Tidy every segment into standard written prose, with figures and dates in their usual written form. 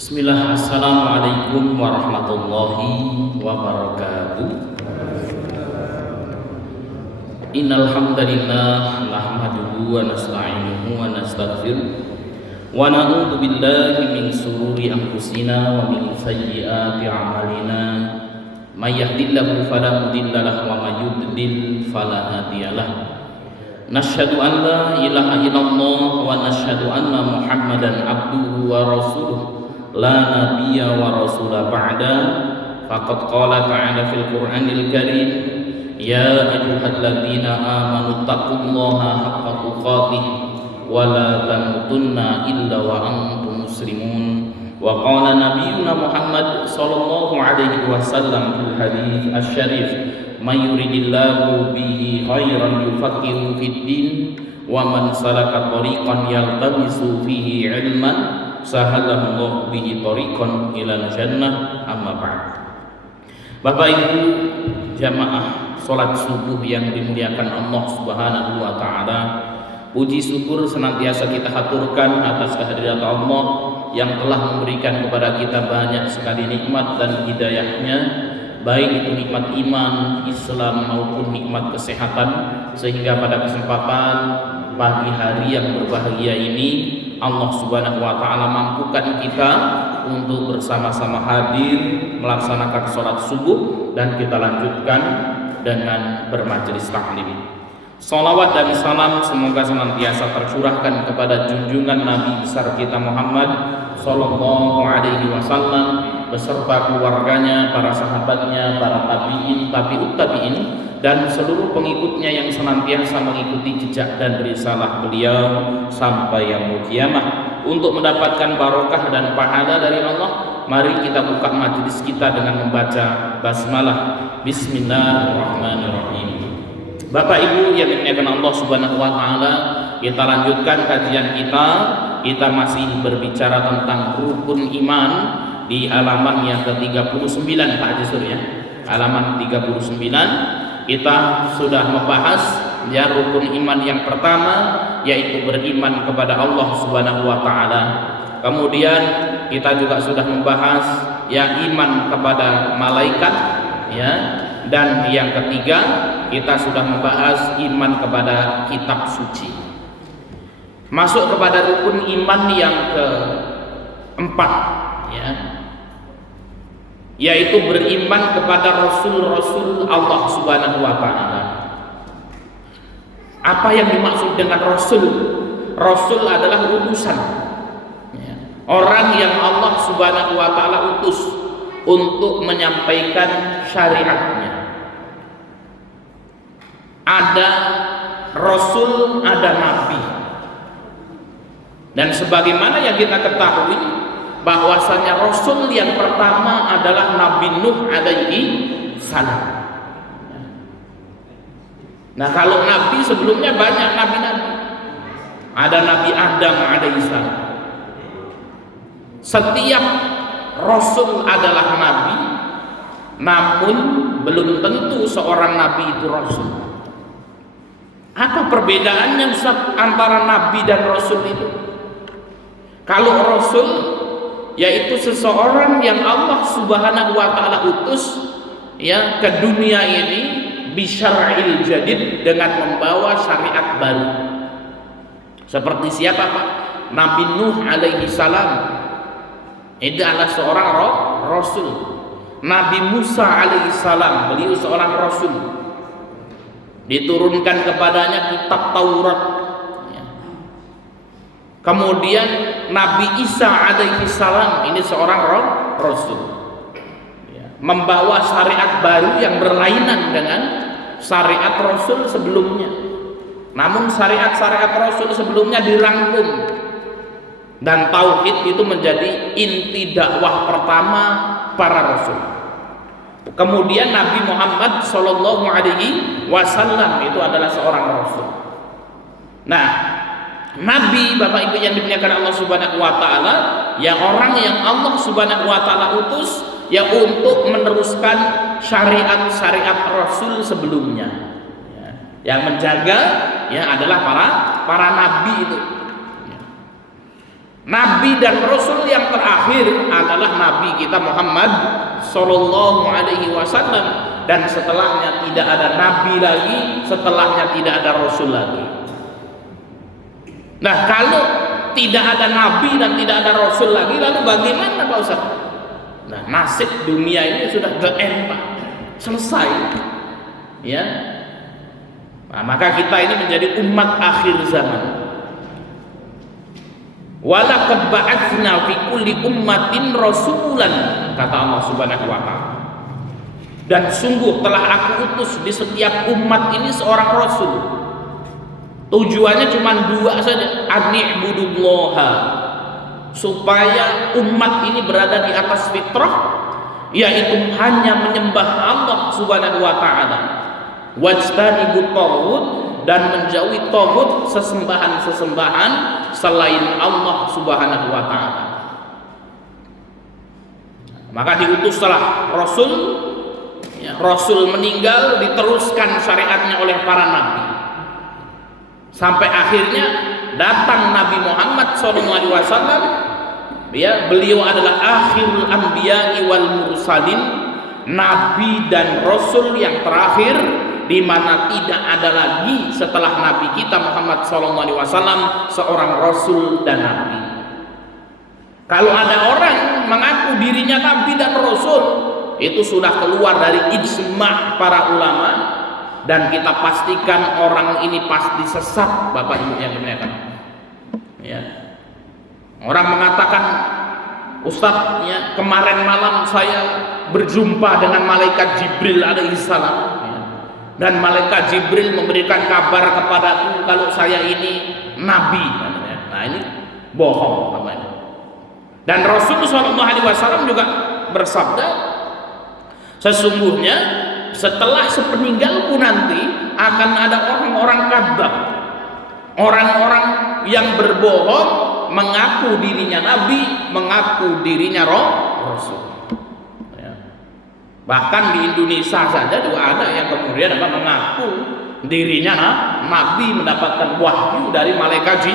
Bismillah, assalamualaikum warahmatullahi wabarakatuh. Innal hamdalillah nahmaduhu wa nasta'inuhu wa nastaghfiruh wa na'udzu billahi min shururi anfusina wa min sayyiati a'malina. May yahdihillahu fala mudilla lahu wa may yudlil fala hadiyalah. Nasyhadu an la ilaha illallah wa nasyhadu anna Muhammadan abduhu wa rasuluh. La nabiyya wa rasula ba'da. Faqad qala ta'ala fil Qur'anil Karim, ya ayyuhalladzina amanu taqullaha haqqa tuqatih wa la tamutunna illa wa antum muslimun. Wa qala nabiyyuna Muhammad sallallahu alaihi wasallam fil hadits asy-syarif, may yuridillahu bihi khairan yufaqihu fid din wa man salaka tariqan yaltamisu fihi ilman sahalallahu bihi tariqan ilal jannah. Amma ba'd. Bapak Ibu jamaah salat subuh yang dimuliakan Allah Subhanahu wa taala, puji syukur senantiasa kita haturkan atas kehadirat Allah yang telah memberikan kepada kita banyak sekali nikmat dan hidayahnya, baik itu nikmat iman, Islam maupun nikmat kesehatan, sehingga pada kesempatan pagi hari yang berbahagia ini Allah Subhanahu wa taala mampukan kita untuk bersama-sama hadir melaksanakan sholat subuh, dan kita lanjutkan dengan bermajelis taklim. Salawat dan salam semoga senantiasa tercurahkan kepada junjungan Nabi besar kita Muhammad sallallahu alaihi wasallam beserta keluarganya, para sahabatnya, para tabi'in, tabi'ut tabi'in, dan seluruh pengikutnya yang senantiasa mengikuti jejak dan risalah beliau sampai yaumul qiyamah. Untuk mendapatkan barokah dan pahala dari Allah, mari kita buka majelis kita dengan membaca basmalah. Bismillahirrahmanirrahim. Bapak Ibu yang dimuliakan Allah Subhanahu wa taala, kita lanjutkan kajian kita. Kita masih berbicara tentang rukun iman di halaman yang ke-39 Pak Haji Surya. Halaman 39 kita sudah membahas ya rukun iman yang pertama, yaitu beriman kepada Allah Subhanahu wa taala. Kemudian kita juga sudah membahas ya iman kepada malaikat ya, dan yang ketiga kita sudah membahas iman kepada kitab suci. Masuk kepada rukun iman yang keempat ya, yaitu beriman kepada rasul-rasul Allah Subhanahu wa taala. Apa yang dimaksud dengan rasul? Rasul adalah utusan ya, orang yang Allah Subhanahu wa taala utus untuk menyampaikan syariatnya. Ada rasul, ada nabi. Dan sebagaimana yang kita ketahui bahwasanya rasul yang pertama adalah Nabi Nuh alaihi salam. Nah, kalau nabi sebelumnya banyak nabi-nabi. Ada Nabi Adam alaihi salam. Setiap rasul adalah nabi, namun belum tentu seorang nabi itu rasul. Apa perbedaannya antara nabi dan rasul itu? Kalau rasul yaitu seseorang yang Allah Subhanahu wa taala utus ya ke dunia ini bisyar'il jadid, dengan membawa syariat baru. Seperti siapa Pak? Nabi Nuh alaihi salam. Itu adalah seorang rasul. Nabi Musa alaihi salam, beliau seorang rasul. Diturunkan kepadanya kitab Taurat. Kemudian Nabi Isa alaihi salam, ini seorang rasul ya, membawa syariat baru yang berlainan dengan syariat rasul sebelumnya. Namun syariat-syariat rasul sebelumnya dirangkum, dan tauhid itu menjadi inti dakwah pertama para rasul. Kemudian Nabi Muhammad sallallahu alaihi wasallam itu adalah seorang rasul. Nah, nabi Bapak Ibu yang dimuliakan Allah Subhanahu wa taala, yang orang yang Allah Subhanahu wa taala utus ya untuk meneruskan syariat-syariat rasul sebelumnya. Ya, yang menjaga ya adalah para nabi itu. Nabi dan Rasul yang terakhir adalah Nabi kita Muhammad Sallallahu Alaihi Wasallam, dan setelahnya tidak ada Nabi lagi, setelahnya tidak ada Rasul lagi. Nah, kalau tidak ada Nabi dan tidak ada Rasul lagi, lalu bagaimana Pak Ustaz? Nah, nasib dunia ini sudah the end, Pak. Selesai. Ya. Nah, maka kita ini menjadi umat akhir zaman. Walaqad ba'atsna fi kulli ummatin rasulan, kata Allah Subhanahu wa taala. Dan sungguh telah aku utus di setiap umat ini seorang rasul. Tujuannya cuma dua saja, ani'budullaha, supaya umat ini berada di atas fitrah, yaitu hanya menyembah Allah Subhanahu wa taala. Wajtanibut taghut, dan menjauhi taghut, sesembahan-sesembahan selain Allah Subhanahu wa taala. Maka diutuslah Rasul, ya, Rasul meninggal, diteruskan syariatnya oleh para nabi. Sampai akhirnya datang Nabi Muhammad SAW. Ya, beliau adalah akhirul anbiya'i wal mursalin, nabi dan rasul yang terakhir, di mana tidak ada lagi setelah Nabi kita Muhammad SAW seorang Rasul dan Nabi. Kalau ada orang mengaku dirinya Nabi dan Rasul, itu sudah keluar dari ijma' para ulama, dan kita pastikan orang ini pasti sesat, Bapak Ibu yang dimuliakan. Ya. Orang mengatakan, Ustaz, ya, kemarin malam saya berjumpa dengan malaikat Jibril alaihissalam. Dan malaikat Jibril memberikan kabar kepadaku kalau saya ini nabi. Nah, ini bohong namanya. Dan Rasulullah SAW juga bersabda, sesungguhnya setelah sepeninggalku nanti akan ada orang-orang kadzab, orang-orang yang berbohong, mengaku dirinya nabi, mengaku dirinya rasul. Bahkan di Indonesia saja juga ada yang kemudian mengaku dirinya nabi, mendapatkan wahyu dari malaikat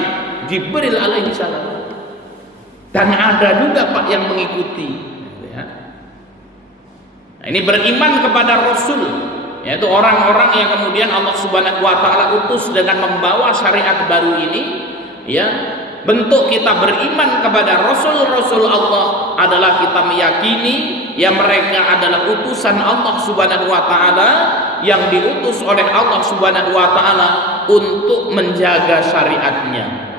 Jibril alaihissalam. Dan ada juga Pak yang mengikuti. Nah, ini beriman kepada Rasul, yaitu orang-orang yang kemudian Allah Subhanahu wa taala utus dengan membawa syariat baru ini. Ya, bentuk kita beriman kepada Rasul-Rasul Allah adalah kita meyakini ya mereka adalah utusan Allah Subhanahu wa taala, yang diutus oleh Allah Subhanahu wa taala untuk menjaga syariatnya.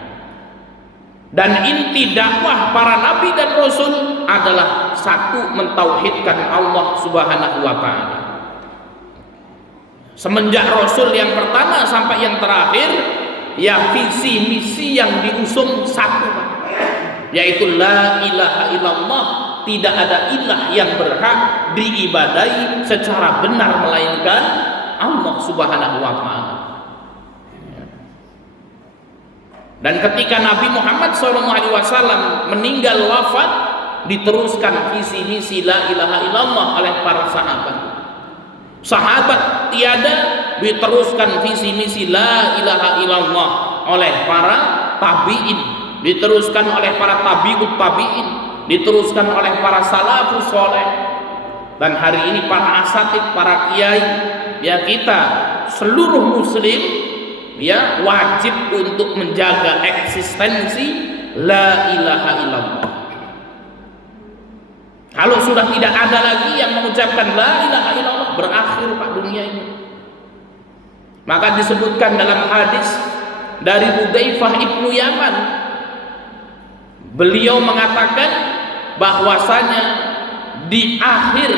Dan inti dakwah para nabi dan rasul adalah satu, mentauhidkan Allah Subhanahu wa taala. Semenjak Rasul yang pertama sampai yang terakhir, ya visi misi yang diusung satu, yaitu la ilaha illallah, tidak ada ilah yang berhak diibadahi secara benar melainkan Allah Subhanahu wa taala. Dan ketika Nabi Muhammad SAW meninggal wafat, diteruskan visi misi la ilaha illallah oleh para sahabat. Sahabat tiada, diteruskan visi misi la ilaha illallah oleh para tabi'in, diteruskan oleh para tabi'ut tabi'in, diteruskan oleh para salafus soleh. Dan hari ini para asatid, para kiai, ya kita seluruh muslim ya wajib untuk menjaga eksistensi la ilaha illallah. Kalau sudah tidak ada lagi yang mengucapkan la ilaha illallah, berakhir Pak dunia ini. Maka disebutkan dalam hadis dari Hudzaifah ibnu Yaman, beliau mengatakan bahwasanya di akhir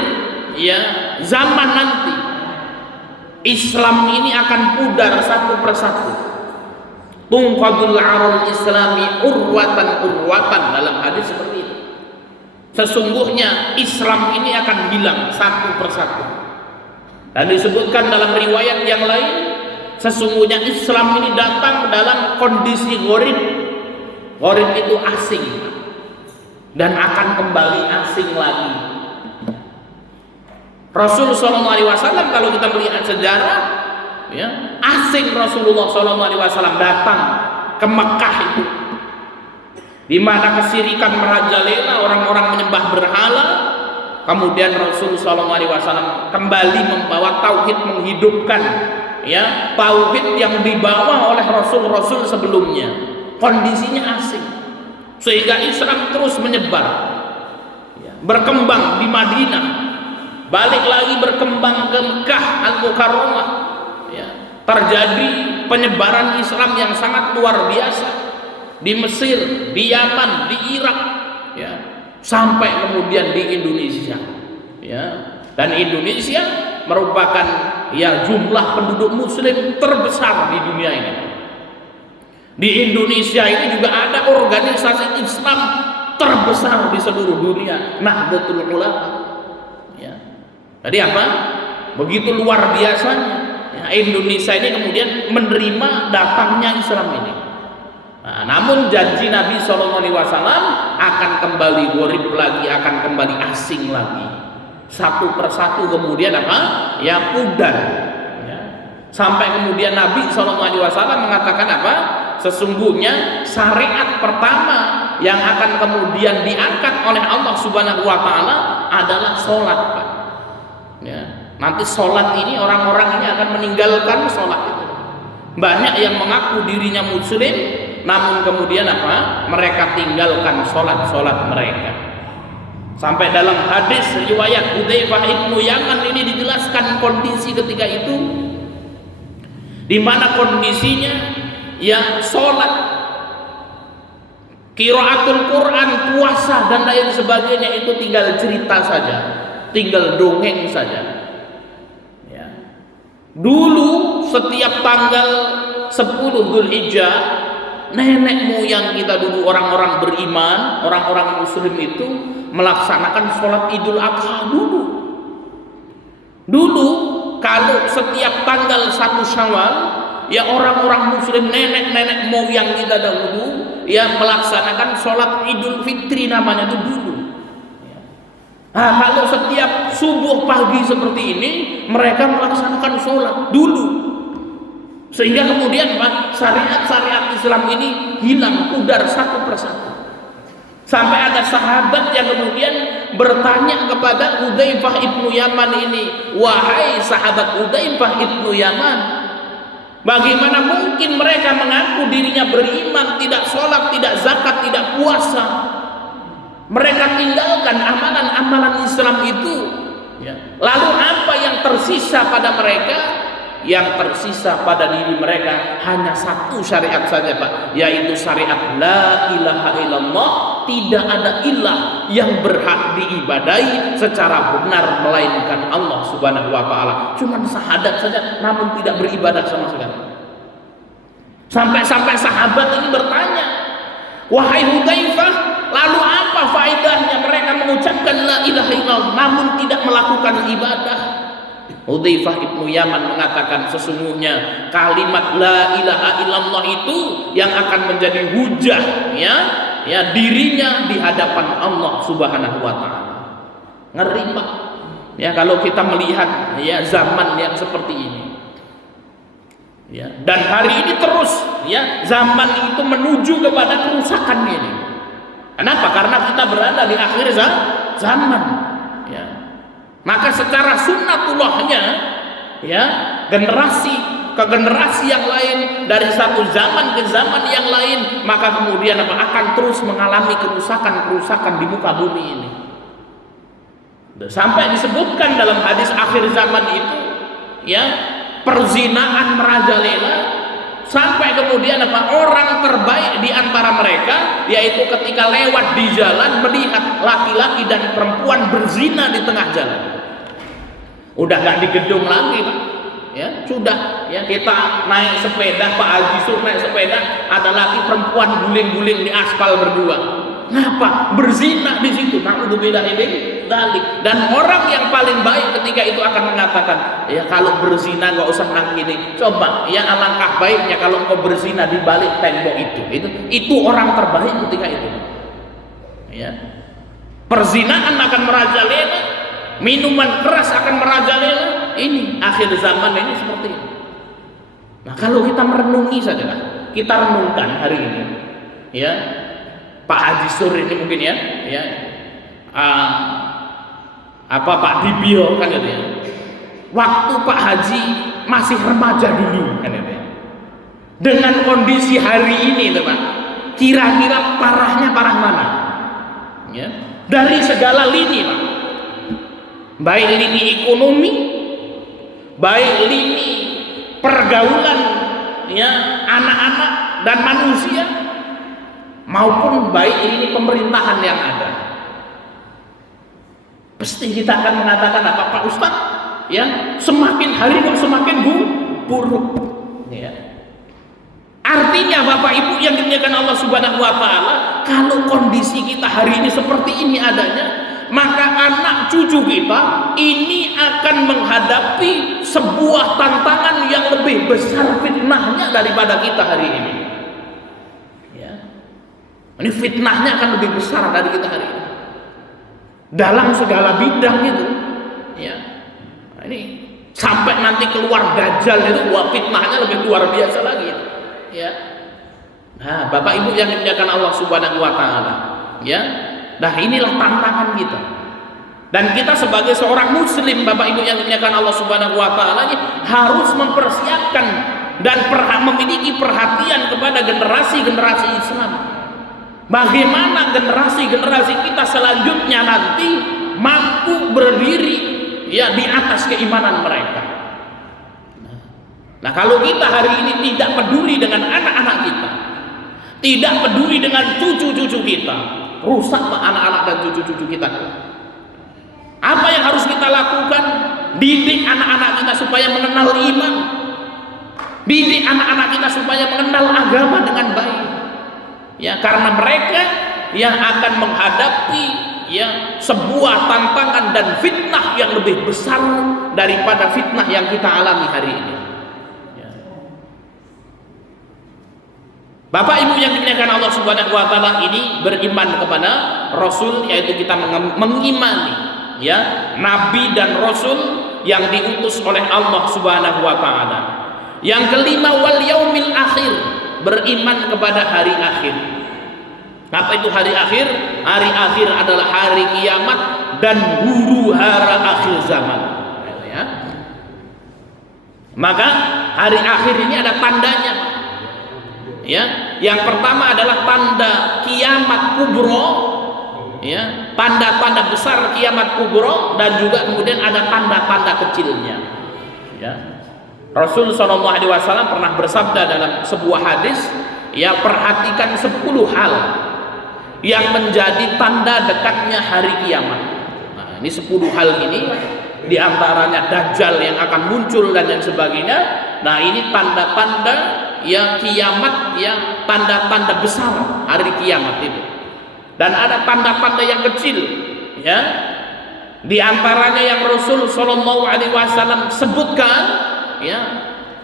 ya zaman nanti Islam ini akan pudar satu persatu. Tunqadul arul islami urwatan urwatan, dalam hadis seperti itu. Sesungguhnya Islam ini akan hilang satu persatu. Dan disebutkan dalam riwayat yang lain, sesungguhnya Islam ini datang dalam kondisi gharib. Gharib itu asing dan akan kembali asing lagi. Rasul SAW kalau kita melihat sejarah, ya, asing Rasulullah SAW datang ke Mekah itu. di mana kesyirikan merajalela, orang-orang menyembah berhala. Kemudian Rasulullah SAW kembali membawa tauhid, menghidupkan ya tauhid yang dibawa oleh rasul-rasul sebelumnya. Kondisinya asing, sehingga Islam terus menyebar, ya, berkembang di Madinah, balik lagi berkembang ke Mekah Al-Mukarramah, ya, terjadi penyebaran Islam yang sangat luar biasa di Mesir, di Yaman, di Irak, ya, sampai kemudian di Indonesia, ya. Dan Indonesia merupakan ya jumlah penduduk muslim terbesar di dunia ini. Di Indonesia ini juga ada organisasi Islam terbesar di seluruh dunia, Nahdlatul Ulama, ya. Jadi apa? Begitu luar biasanya, ya, Indonesia ini kemudian menerima datangnya Islam ini. Nah, namun janji Nabi SAW akan kembali gharib lagi, akan kembali asing lagi. Satu persatu kemudian apa? Ya pudar. Ya. Sampai kemudian Nabi SAW mengatakan apa? Sesungguhnya syariat pertama yang akan kemudian diangkat oleh Allah Subhanahu Wa Taala adalah sholat, Pak. Ya. Nanti sholat ini orang-orang ini akan meninggalkan sholat itu. Banyak yang mengaku dirinya muslim, namun kemudian apa? Mereka tinggalkan sholat mereka. Sampai dalam hadis riwayat Hudzaifah ibnu Yaman ini dijelaskan kondisi ketika itu, di mana kondisinya ya sholat, qiraatul Quran, puasa dan lain sebagainya itu tinggal cerita saja, tinggal dongeng saja. Ya. Dulu setiap tanggal 10 Dzulhijjah, nenek moyang kita dulu, orang-orang beriman, orang-orang muslim itu melaksanakan sholat Idul Adha dulu. Dulu kalau setiap tanggal 1 Syawal, ya orang-orang muslim, nenek moyang kita dahulu ya melaksanakan sholat Idul Fitri namanya itu dulu. Nah, kalau setiap subuh pagi seperti ini mereka melaksanakan sholat dulu, sehingga kemudian Pak, syariat Islam ini hilang, pudar satu persatu. Sampai ada sahabat yang kemudian bertanya kepada Hudzaifah ibnu Yaman ini, wahai sahabat Hudzaifah ibnu Yaman, bagaimana mungkin mereka mengaku dirinya beriman, tidak sholat, tidak zakat, tidak puasa, mereka tinggalkan amalan-amalan Islam itu, ya. Lalu apa yang tersisa pada mereka? Yang tersisa pada diri mereka hanya satu syariat saja, Pak, yaitu syariat la ilaha illallah. Tidak ada ilah yang berhak diibadahi secara benar melainkan Allah Subhanahu wa Ta'ala. Cuman syahadat saja, namun tidak beribadah sama sekali. Sampai sahabat ini bertanya, wahai Hudzaifah, lalu apa faedahnya mereka mengucapkan la ilaha illallah namun tidak melakukan ibadah? Hudzaifah ibnu Yaman mengatakan, sesungguhnya kalimat la ilaha illallah itu yang akan menjadi hujah ya dirinya di hadapan Allah Subhanahu wa Ta'ala. Ngeri, Pak, ya kalau kita melihat ya zaman yang seperti ini, ya, dan hari ini terus ya zaman itu menuju kepada kerusakan ini. Kenapa? Karena kita berada di akhir zaman, ya. Maka secara sunnatullahnya ya generasi ke generasi yang lain, dari satu zaman ke zaman yang lain, maka kemudian akan terus mengalami kerusakan di muka bumi ini. Sampai disebutkan dalam hadis akhir zaman itu ya perzinaan merajalela, sampai kemudian orang terbaik di antara mereka yaitu ketika lewat di jalan melihat laki-laki dan perempuan berzina di tengah jalan. Udah gak di gedung lagi, Pak, ya sudah ya kita naik sepeda, Pak Haji Sur naik sepeda, ada laki perempuan guling-guling di aspal berdua. Ngapa? Berzina di situ. Na'udzubillahi min dzalik. Dan orang yang paling baik ketika itu akan mengatakan, ya kalau berzina nggak usah nang gini. Coba ya alangkah baiknya kalau engkau berzina di balik tembok itu. Itu orang terbaik ketika itu. Ya. Perzinaan akan merajalela, minuman keras akan merajalela. Ini akhir zaman ini seperti ini. Nah, kalau kita merenungi saja, kita renungkan hari ini, ya. Pak Haji Sur ini mungkin ya, Pak Dibio kan gitu ya. Waktu Pak Haji masih remaja dulu kan gitu ya. Dengan kondisi hari ini teman, kira-kira parahnya parah mana? Ya. Dari segala lini Pak. Baik lini ekonomi, baik lini pergaulan ya anak-anak dan manusia, maupun baik lini pemerintahan yang ada. Pasti kita akan mengatakan apa Pak Ustadz? Ya, semakin hari kok semakin buruk. Ya. Artinya Bapak Ibu yang dimuliakan Allah Subhanahu wa taala, kalau kondisi kita hari ini seperti ini adanya, maka anak cucu kita ini akan menghadapi sebuah tantangan yang lebih besar fitnahnya daripada kita hari ini. Ya. Ini fitnahnya akan lebih besar dari kita hari ini. Dalam segala bidang itu. Ya. Nah, ini sampai nanti keluar Dajjal itu, wah fitnahnya lebih luar biasa lagi. Ya. Nah, Bapak Ibu yang dimuliakan Allah Subhanahu wa taala, ya. Nah, inilah tantangan kita. Dan kita sebagai seorang muslim, Bapak Ibu yang dimuliakan Allah Subhanahu wa taala, harus mempersiapkan dan memiliki perhatian kepada generasi-generasi Islam. Bagaimana generasi-generasi kita selanjutnya nanti mampu berdiri ya di atas keimanan mereka. Nah, kalau kita hari ini tidak peduli dengan anak-anak kita, tidak peduli dengan cucu-cucu kita, rusaklah anak-anak dan cucu-cucu kita. Apa yang harus kita lakukan? Didik anak-anak kita supaya mengenal iman, didik anak-anak kita supaya mengenal agama dengan baik. Ya, karena mereka yang akan menghadapi ya sebuah tantangan dan fitnah yang lebih besar daripada fitnah yang kita alami hari ini. Ya. Bapak Ibu yang dimuliakan Allah Subhanahu wa taala, ini beriman kepada Rasul, yaitu kita mengimani ya nabi dan rasul yang diutus oleh Allah Subhanahu wa taala. Yang kelima, wal yaumil akhir, beriman kepada hari akhir. Apa itu hari akhir? Hari akhir adalah hari kiamat dan huru hara akhir zaman. Ya. Maka hari akhir ini ada tandanya. Ya, yang pertama adalah tanda kiamat kubro. Ya, tanda-tanda besar kiamat kubro, dan juga kemudian ada tanda-tanda kecilnya. Ya. Rasul SAW pernah bersabda dalam sebuah hadis, ya, perhatikan 10 hal yang menjadi tanda dekatnya hari kiamat. Nah, ini 10 hal ini diantaranya Dajjal yang akan muncul dan yang sebagainya. Nah, ini tanda-tanda ya kiamat, ya tanda-tanda besar hari kiamat itu. Dan ada tanda-tanda yang kecil, ya. Di antaranya yang Rasul SAW sebutkan, ya,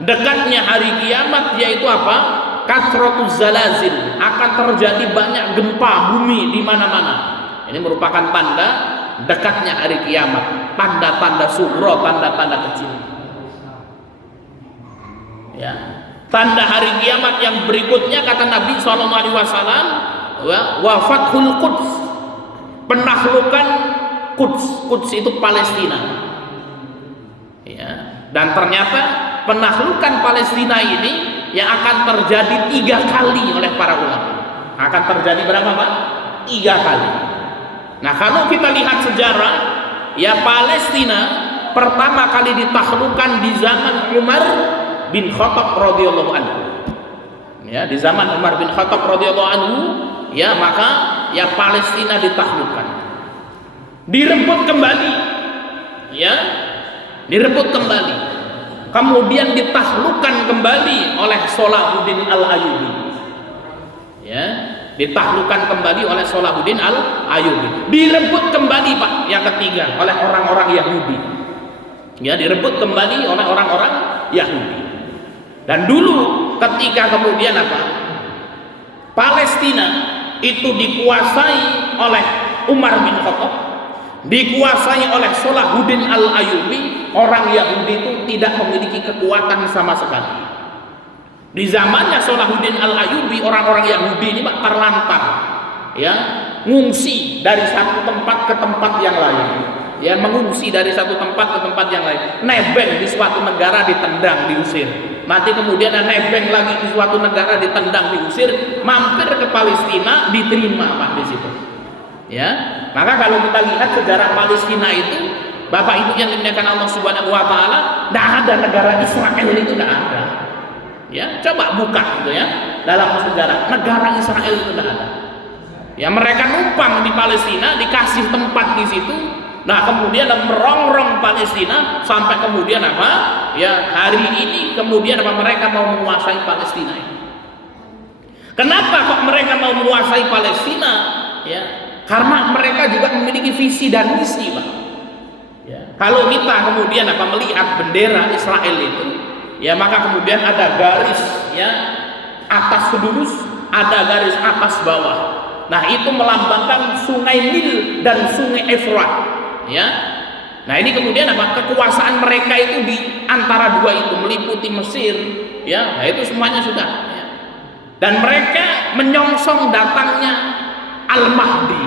dekatnya hari kiamat, yaitu apa? Kathratuz zalazil, akan terjadi banyak gempa bumi di mana-mana. Ini merupakan tanda dekatnya hari kiamat, tanda-tanda sugro, tanda-tanda kecil. Ya. Tanda hari kiamat yang berikutnya kata Nabi SAW, wa fathul Quds, penaklukan Quds. Quds itu Palestina. Ya. Dan ternyata penaklukan Palestina ini yang akan terjadi 3 kali oleh para ulama. Akan terjadi berapa Pak? 3 kali. Nah, kalau kita lihat sejarah, ya Palestina pertama kali ditaklukkan di zaman Umar bin Khattab radhiyallahu anhu. Ya, di zaman Umar bin Khattab radhiyallahu anhu, ya maka ya Palestina ditaklukkan. Direbut kembali. Ya. Direbut kembali. Kemudian ditaklukkan kembali oleh Salahuddin Al-Ayyubi. Ya, ditaklukkan kembali oleh Salahuddin Al-Ayyubi. Direbut kembali Pak, yang ketiga, oleh orang-orang Yahudi. Ya, direbut kembali oleh orang-orang Yahudi. Dan dulu ketika kemudian apa? Palestina itu dikuasai oleh Umar bin Khattab, dikuasai oleh Salahuddin Al-Ayyubi. Orang Yahudi itu tidak memiliki kekuatan sama sekali. Di zamannya Salahuddin Al-Ayyubi, orang-orang Yahudi ini Pak terlantar. ya ngungsi dari satu tempat ke tempat yang lain, ya mengungsi dari satu tempat ke tempat yang lain, nebeng di suatu negara ditendang diusir, nanti kemudian nebeng lagi di suatu negara ditendang diusir, mampir ke Palestina diterima Pak di situ. Ya, maka kalau kita lihat sejarah Palestina itu, Bapak Ibu yang dimuliakan Allah Subhanahu wa taala, tidak ada negara Israel itu, tidak ada. Ya, coba buka gitu ya. Dalam sejarah negara Israel itu tidak ada. Ya, mereka numpang di Palestina, dikasih tempat di situ. Nah, kemudian merongrong Palestina sampai kemudian apa? Ya, hari ini kemudian apa, mereka mau menguasai Palestina ini. Kenapa kok mereka mau menguasai Palestina? Ya, karena mereka juga memiliki visi dan misi, Pak. Ya, kalau kita kemudian apa melihat bendera Israel itu, ya maka kemudian ada garis ya atas lurus, ada garis atas bawah. Nah, itu melambangkan Sungai Nil dan Sungai Efrat. Ya, nah ini kemudian apa, kekuasaan mereka itu di antara dua itu, meliputi Mesir. Ya, nah itu semuanya sudah. Ya. Dan mereka menyongsong datangnya Al-Mahdi.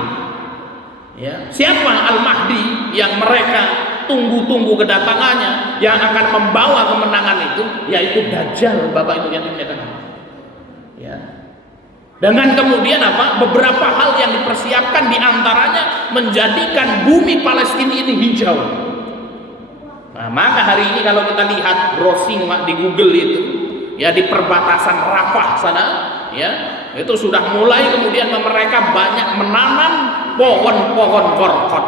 Ya, siapa Al-Mahdi yang mereka tunggu-tunggu kedatangannya, yang akan membawa kemenangan itu, yaitu Dajjal, Bapak Ibu yang dimuliakan. Ya. Dengan kemudian apa? Beberapa hal yang dipersiapkan, diantaranya menjadikan bumi Palestina ini hijau. Nah, maka hari ini kalau kita lihat browsing di Google itu, ya di perbatasan Rafah sana, ya itu sudah mulai kemudian mereka banyak menanam pohon-pohon gorkot.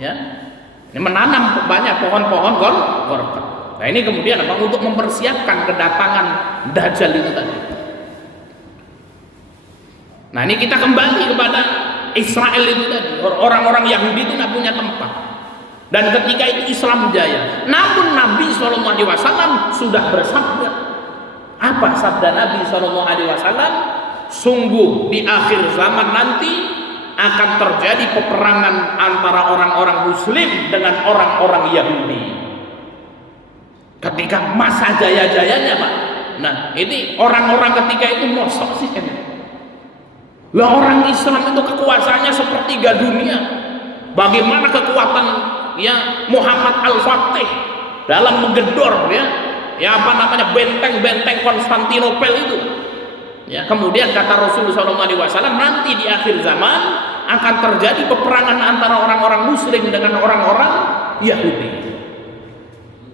Ya, ini menanam banyak pohon-pohon gorkot. Nah, ini kemudian apa? Untuk mempersiapkan kedatangan Dajjal itu tadi. Nah, ini kita kembali kepada Israel itu tadi. Orang-orang Yahudi itu tidak punya tempat. Dan ketika itu Islam jaya. Namun Nabi SAW sudah bersabda. Apa sabda Nabi SAW? Sungguh di akhir zaman nanti akan terjadi peperangan antara orang-orang Muslim dengan orang-orang Yahudi. Ketika masa jaya-jayanya, Pak. Nah, ini orang-orang ketika itu mosok sih. Lah, orang Islam itu kekuasaannya sepertiga dunia. Bagaimana kekuatan ya Muhammad Al-Fatih dalam menggedor ya apa namanya benteng-benteng Konstantinopel itu. Ya, kemudian kata Rasulullah SAW, nanti di akhir zaman akan terjadi peperangan antara orang-orang Muslim dengan orang-orang Yahudi.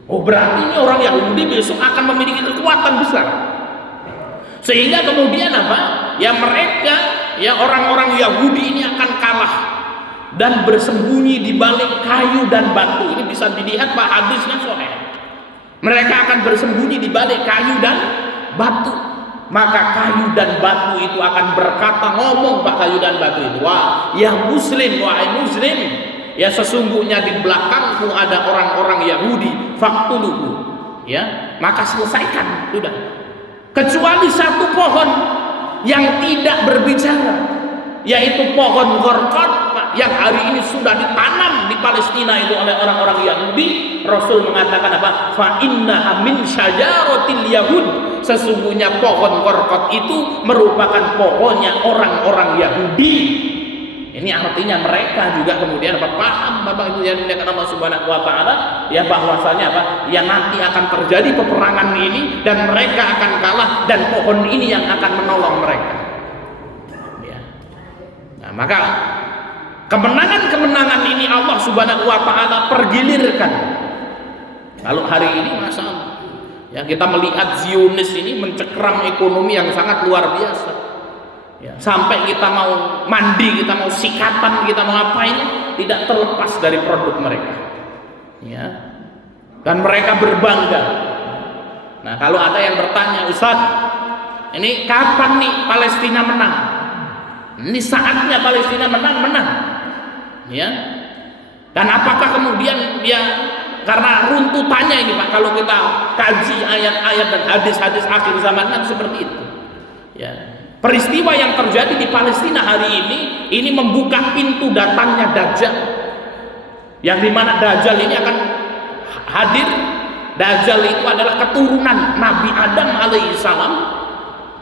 Oh, berarti ini orang Yahudi besok akan memiliki kekuatan besar. Sehingga kemudian apa? Ya mereka, ya orang-orang Yahudi ini akan kalah dan bersembunyi di balik kayu dan batu. Ini bisa dilihat Pak, hadisnya sahih. Mereka akan bersembunyi di balik kayu dan batu. Maka kayu dan batu itu akan berkata, ngomong Pak kayu dan batu itu, wah ya Muslim, wahai Muslim, ya sesungguhnya di belakangku ada orang-orang Yahudi, faktuluhu, ya maka selesaikan, sudah. Kecuali satu pohon yang tidak berbicara, yaitu pohon gorkot yang hari ini sudah ditanam di Palestina itu oleh orang-orang Yahudi. Rasul mengatakan apa? Fa innaha min syajaratil yahud. Sesungguhnya pohon gorkot itu merupakan pohonnya orang-orang Yahudi. Ini artinya mereka juga kemudian apa, paham Bapak Ibu yang dimuliakan Allah Subhanahu wa taala, ya bahwasanya apa? Ya nanti akan terjadi peperangan ini dan mereka akan kalah dan pohon ini yang akan menolong mereka. Ya. Nah, maka kemenangan-kemenangan ini Allah Subhanahu wa taala pergilirkan. Kalau hari ini masalah ya kita melihat Zionis ini mencekram ekonomi yang sangat luar biasa. Ya, sampai kita mau mandi, kita mau sikatan, kita mau ngapain, tidak terlepas dari produk mereka. Ya. Dan mereka berbangga. Nah, kalau ada yang bertanya, Ustaz, ini kapan nih Palestina menang? Ini saatnya Palestina menang. Ya. Dan apakah kemudian dia karena runtutannya ini Pak, kalau kita kaji ayat-ayat dan hadis-hadis akhir zaman kan seperti itu. Ya. Peristiwa yang terjadi di Palestina hari ini membuka pintu datangnya Dajjal. Yang dimana Dajjal ini akan hadir. Dajjal itu adalah keturunan Nabi Adam alaihissalam.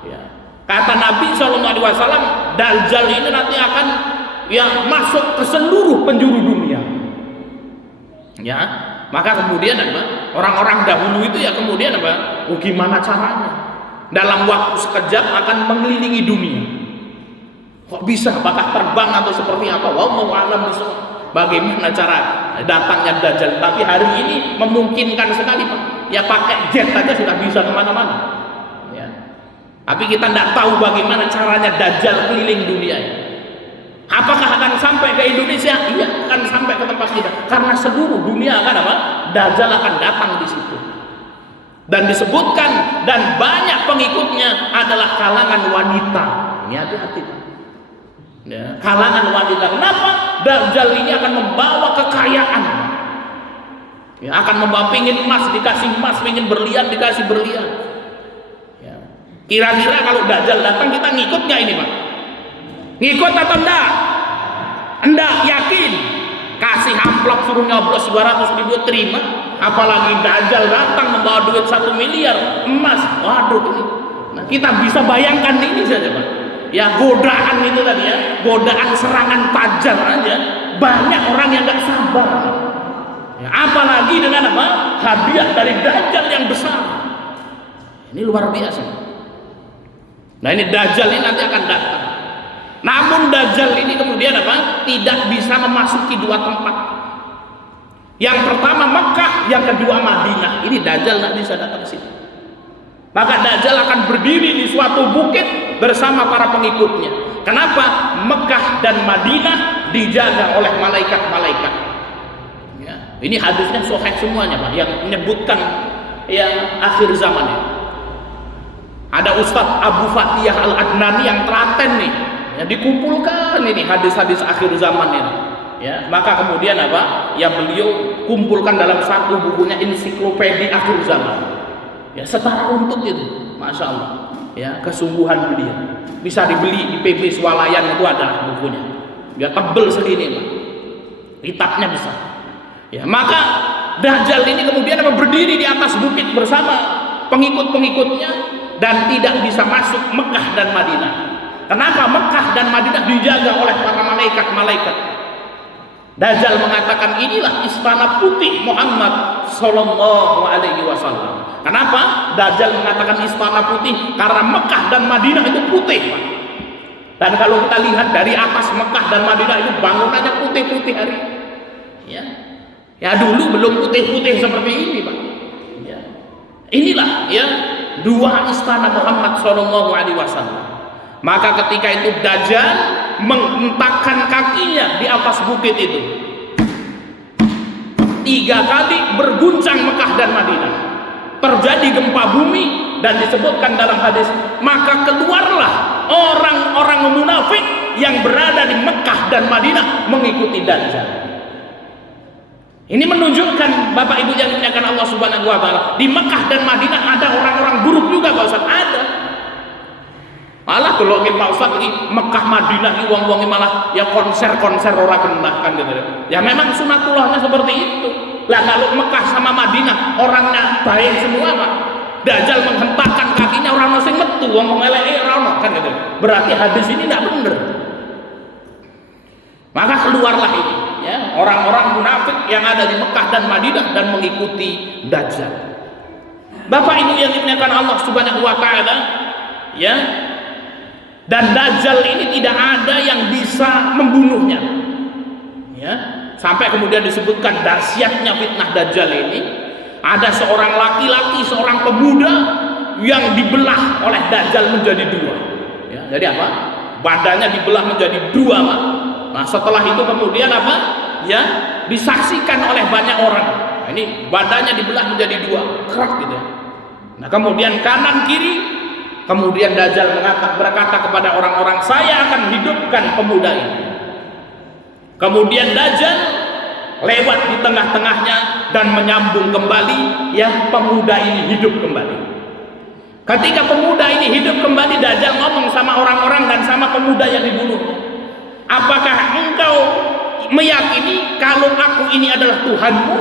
Ya. Kata Nabi SAW, Dajjal ini nanti akan masuk ke seluruh penjuru dunia. Ya, maka kemudian apa? Orang-orang dahulu itu kemudian apa? Gimana caranya? Dalam waktu sekejap akan mengelilingi dunia. Kok bisa? Apakah terbang atau seperti apa? Wallahu a'lam bishawab. Bagaimana cara datangnya Dajjal? Tapi hari ini memungkinkan sekali, Pak. Ya pakai jet aja sudah bisa kemana-mana. Ya. Tapi kita tidak tahu bagaimana caranya Dajjal keliling dunia. Apakah akan sampai ke Indonesia? Iya, akan sampai ke tempat kita. Karena seluruh dunia akan apa? Dajjal akan datang di situ. Dan disebutkan dan banyak pengikutnya adalah kalangan wanita. Ini hati-hati. Ya, kalangan wanita. Kenapa? Dajjal ini akan membawa kekayaan. Ya, akan membawa pingin emas dikasih emas, pingin berlian dikasih berlian. Ya. Kira-kira kalau Dajjal datang kita ngikut nggak ini, Pak? Ngikut atau enggak? Enggak, yakin. Kasih amplop suruh nyoblos 200.000 terima. Apalagi Dajjal datang membawa duit 1 miliar emas. Waduh ini. Nah, kita bisa bayangkan ini saja, Pak. Ya, godaan itu tadi ya, godaan serangan tajam aja. Banyak orang yang nggak sabar. Ya, apalagi dengan apa? Hadiah dari Dajjal yang besar. Ini luar biasa. Nah, ini Dajjal ini nanti akan datang. Namun Dajjal ini kemudian apa? Tidak bisa memasuki dua tempat. Yang pertama Mekah, yang kedua Madinah. Ini Dajjal nggak bisa datang ke sini. Maka Dajjal akan berdiri di suatu bukit bersama para pengikutnya. Kenapa? Mekah dan Madinah dijaga oleh malaikat-malaikat. Ya, ini hadisnya sahih semuanya, Pak, yang menyebutkan akhir zaman ini. Ada Ustadz Abu Fatihah Al-Adnani yang telaten nih. Ya, dikumpulkan ini hadis-hadis akhir zaman ini. Ya, maka kemudian apa? Ya, beliau kumpulkan dalam satu bukunya Ensiklopedia Akhir Zaman. Ya, setara untuk itu, masya Allah. Ya, kesungguhan beliau. Bisa dibeli di PB Swalayan, itu ada bukunya. Ya, tebel segini, Pak. Kitabnya besar. Ya, maka Dajjal ini kemudian apa? Berdiri di atas bukit bersama pengikut-pengikutnya dan tidak bisa masuk Mekah dan Madinah. Kenapa? Mekah dan Madinah dijaga oleh para malaikat-malaikat. Dajjal mengatakan inilah istana putih Muhammad Sallallahu Alaihi Wasallam. Kenapa? Dajjal mengatakan istana putih karena Mekah dan Madinah itu putih, Pak. Dan kalau kita lihat dari atas Mekah dan Madinah itu bangunannya putih-putih hari. Ya dulu belum putih-putih seperti ini, Pak. Ya. Inilah dua istana Muhammad Sallallahu Alaihi Wasallam. Maka ketika itu Dajjal menghentakkan kakinya di atas bukit itu. 3 kali berguncang Mekah dan Madinah. Terjadi gempa bumi dan disebutkan dalam hadis, maka keluarlah orang-orang munafik yang berada di Mekah dan Madinah mengikuti Dajjal. Ini menunjukkan Bapak Ibu yang dimuliakan Allah Subhanahu wa taala, di Mekah dan Madinah ada orang-orang buruk juga, Pak Ustaz. Ada. Malah kalau Pak Ustaz di Mekah Madinah ini wong-wong malah konser-konser orang kena kan gitu. Ya memang sunatullahnya seperti itu. Lah kalau Mekah sama Madinah orangnya baik semua, Pak. Dajjal menghentakkan kakinya orang sing metu, wong eleke ora ono kan gitu. Berarti hadis ini tidak benar. Maka keluarlah ini orang-orang munafik yang ada di Mekah dan Madinah dan mengikuti Dajjal. Bapak Ibu yang dimuliakan Allah Subhanahu wa taala, dan Dajjal ini tidak ada yang bisa membunuhnya. Sampai kemudian disebutkan dahsyatnya fitnah Dajjal ini. Ada seorang laki-laki, seorang pemuda yang dibelah oleh Dajjal menjadi 2. Jadi apa? Badannya dibelah menjadi 2, Pak. Nah, setelah itu kemudian apa? Disaksikan oleh banyak orang. Nah, ini badannya dibelah menjadi 2, kerak gitu. Nah, kemudian kanan kiri. Kemudian Dajjal berkata kepada orang-orang, saya akan hidupkan pemuda ini. Kemudian Dajjal lewat di tengah-tengahnya dan menyambung kembali, pemuda ini hidup kembali. Ketika pemuda ini hidup kembali, Dajjal ngomong sama orang-orang dan sama pemuda yang dibunuh, apakah engkau meyakini kalau aku ini adalah Tuhanmu?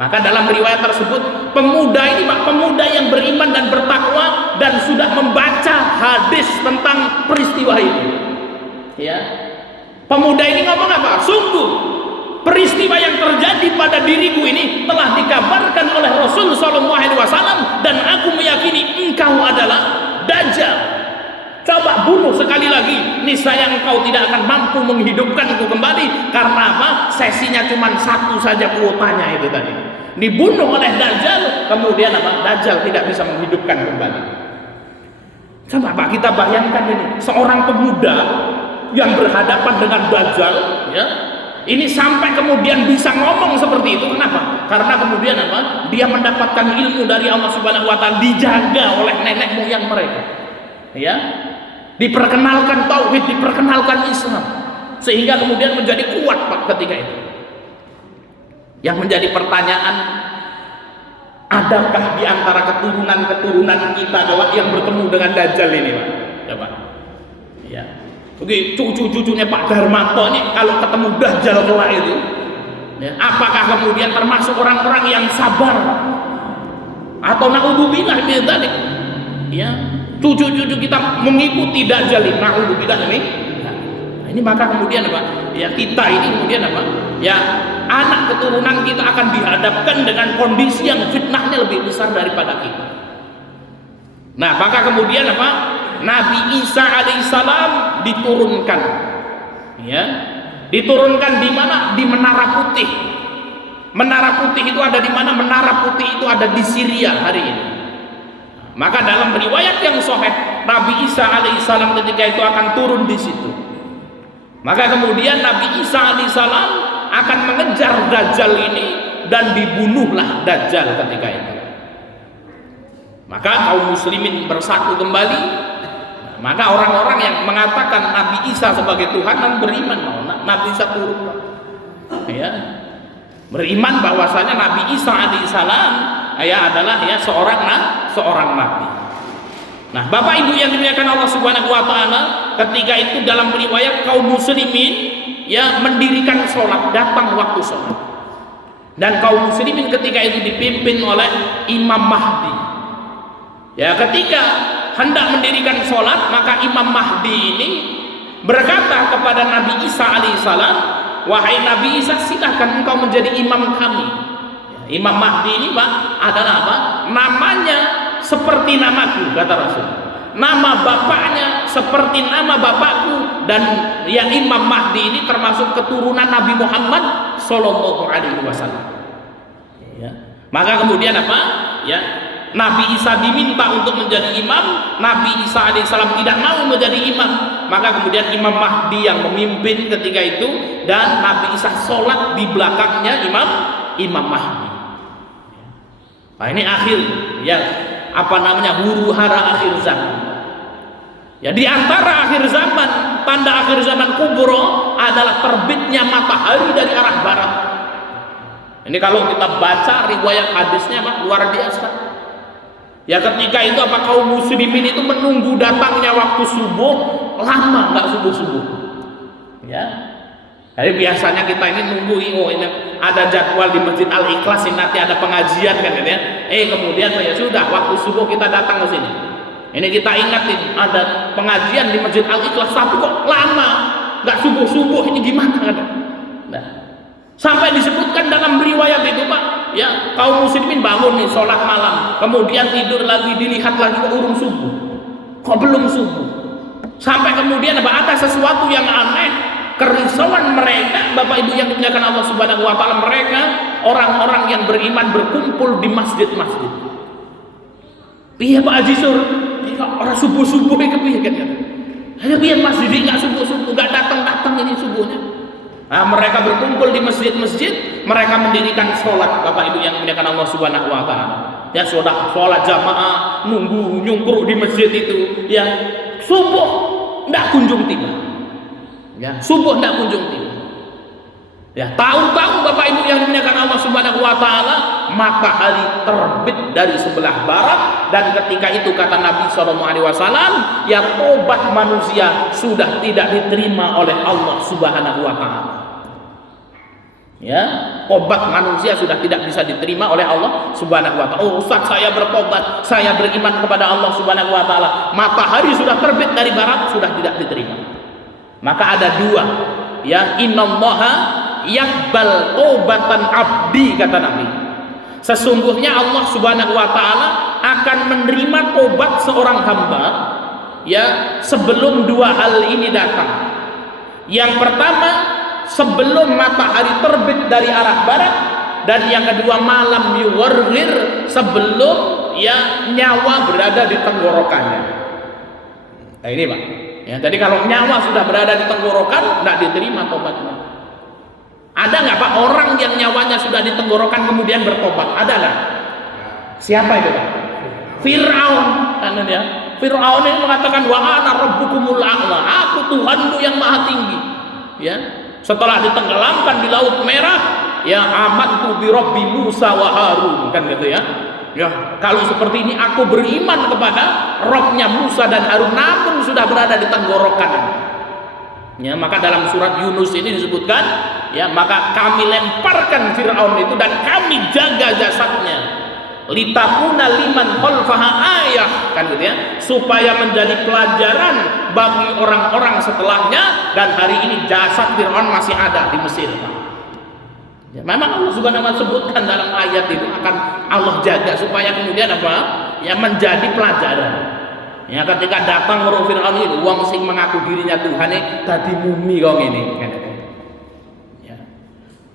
Maka dalam riwayat tersebut, pemuda ini Pak, pemuda yang beriman dan bertakwa dan sudah membaca hadis tentang peristiwa itu. Ya. Pemuda ini ngomong apa? Sungguh peristiwa yang terjadi pada diriku ini telah dikabarkan oleh Rasul sallallahu alaihi wasallam dan aku meyakini engkau adalah Dajjal. Coba bunuh sekali lagi, niscaya engkau tidak akan mampu menghidupkanku kembali. Karena apa? Sesinya cuma satu saja kuotanya itu tadi. Dibunuh oleh Dajjal, kemudian apa? Dajjal tidak bisa menghidupkan kembali. Coba Pak, kita bayangkan ini, seorang pemuda yang berhadapan dengan Dajjal, ya. Ini sampai kemudian bisa ngomong seperti itu. Kenapa? Karena kemudian apa? Dia mendapatkan ilmu dari Allah Subhanahu wa taala, dijaga oleh nenek moyang mereka. Ya. Diperkenalkan tauhid, diperkenalkan Islam, sehingga kemudian menjadi kuat Pak ketika itu. Yang menjadi pertanyaan, adakah di antara keturunan-keturunan kita yang bertemu dengan Dajjal ini Pak? Coba. Ya. Oke, cucu-cucunya Pak Darmanto ini kalau ketemu Dajjal kelak itu, ya, apakah kemudian termasuk orang-orang yang sabar? Atau naudzubillah min dzalik? Ya, cucu-cucu kita mengikuti Dajjal ini, naudzubillah ini. Nah, ini maka kemudian apa? Ya, kita ini kemudian apa? Ya, anak keturunan kita akan dihadapkan dengan kondisi yang fitnahnya lebih besar daripada kita. Nah, maka kemudian apa? Nabi Isa alaihissalam diturunkan, ya, diturunkan di mana? Di Menara Putih. Menara Putih itu ada di mana? Menara Putih itu ada di Syria hari ini. Maka dalam riwayat yang sahih, Nabi Isa alaihissalam ketika itu akan turun di situ. Maka kemudian Nabi Isa alaihissalam akan mengejar Dajjal ini dan dibunuhlah Dajjal ketika itu. Maka kaum muslimin bersatu kembali. Maka orang-orang yang mengatakan Nabi Isa sebagai Tuhan dan beriman Nabi Isa turun, ya, beriman bahwasanya Nabi Isa alaihissalam ya adalah ya seorang nabi. Nah, Bapak Ibu yang dimuliakan Allah Subhanahu wa taala, ketika itu dalam riwayat kaum muslimin ya mendirikan sholat, datang waktu sholat, dan kaum muslimin ketika itu dipimpin oleh Imam Mahdi. Ya, ketika hendak mendirikan sholat, maka Imam Mahdi ini berkata kepada Nabi Isa alaihissalam, wahai Nabi Isa, silakan engkau menjadi imam kami. Ya, Imam Mahdi ini Pak adalah apa? Namanya seperti namaku, kata Rasul. Nama bapaknya seperti nama bapakku, dan ya Imam Mahdi ini termasuk keturunan Nabi Muhammad Sallallahu Alaihi Wasallam. Ya. Maka kemudian apa? Ya. Nabi Isa diminta untuk menjadi imam, Nabi Isa alaihissalam tidak mau menjadi imam, maka kemudian Imam Mahdi yang memimpin ketika itu, dan Nabi Isa sholat di belakangnya Imam Mahdi. Nah, ini akhir ya apa namanya huru hara akhir zaman. Ya, di antara akhir zaman, tanda akhir zaman kubro adalah terbitnya matahari dari arah barat. Ini kalau kita baca riwayat hadisnya Pak, luar biasa. Ya, ketika itu apa kaum muslimin itu menunggu datangnya waktu subuh, lama nggak subuh-subuh. Ya. Jadi biasanya kita ini nunggu, oh ini ada jadwal di Masjid Al-Ikhlas ini nanti ada pengajian kan ya. Kemudian ya sudah waktu subuh kita datang ke sini. Ini kita ingatin ada pengajian di Masjid Al-Ikhlas, tapi kok lama nggak subuh-subuh, ini gimana kan? Nah, sampai disebutkan dalam riwayat itu Pak, ya kaum muslimin bangun nih sholat malam, kemudian tidur lagi, dilihat lagi kok urung subuh, kok belum subuh. Sampai kemudian ada sesuatu yang aneh, kerisauan mereka, Bapak Ibu yang dimuliakan Allah Subhanahu wa taala, mereka orang-orang yang beriman berkumpul di masjid-masjid. Iya Pak Haji Sur, orang subuh-subuh itu piye kan? Ada piye masjid enggak subuh-subuh, enggak datang-datang ini subuhnya. Nah, mereka berkumpul di masjid-masjid, mereka mendirikan sholat, Bapak Ibu yang dimuliakan Allah Subhanahu wa taala. Ya, sholat jamaah, nunggu nyungkruk di masjid itu, ya subuh enggak kunjung tiba. Ya, subuh enggak kunjung tiba. Ya, tahu-tahu Bapak Ibu yang dimuliakan Allah Subhanahu wa taala, matahari terbit dari sebelah barat, dan ketika itu kata Nabi sallallahu alaihi wasallam, ya tobat manusia sudah tidak diterima oleh Allah Subhanahu wa taala. Ya, tobat manusia sudah tidak bisa diterima oleh Allah Subhanahu wa taala. Oh, Ustaz, saya bertobat, saya beriman kepada Allah Subhanahu wa taala. Matahari sudah terbit dari barat, sudah tidak diterima. Maka ada dua, ya, innallaha yaqbal taubatan abdi, kata Nabi. Sesungguhnya Allah Subhanahu wa taala akan menerima tobat seorang hamba, ya, sebelum dua hal ini datang. Yang pertama, sebelum matahari terbit dari arah barat, dan yang kedua malam yuwarghir, sebelum, ya, nyawa berada di tenggorokannya. Nah ini Pak, ya, jadi kalau nyawa sudah berada di tenggorokan, tidak diterima tobatnya. Ada nggak Pak orang yang nyawanya sudah di tenggorokan kemudian bertobat? Ada nggak? Siapa itu Pak? Fir'aun, kan dia. Fir'aun ini mengatakan wa ana rabbukumul a'la, aku Tuhanmu yang maha tinggi, ya. Setelah ditenggelamkan di Laut Merah, ya, amantu bi rabbi Musa wa Harun, kan gitu ya. Ya, kalau seperti ini aku beriman kepada Rabbnya Musa dan Harun, namun sudah berada di tenggorokan. Ya, maka dalam surat Yunus ini disebutkan, ya, maka kami lemparkan Fir'aun itu dan kami jaga jasadnya. Litakuna liman khalfaha ayah, kan gitu ya, supaya menjadi pelajaran bagi orang-orang setelahnya. Dan hari ini jasad Fir'aun masih ada di Mesir, Pak. Ya, memang Allah Subhanahu wa taala sebutkan dalam ayat itu akan Allah jaga supaya kemudian apa? Ya, menjadi pelajaran. Ya, ketika datang roh Fir'aun itu, wong sing mengaku dirinya Tuhan tadi mumi kok ngene, kan.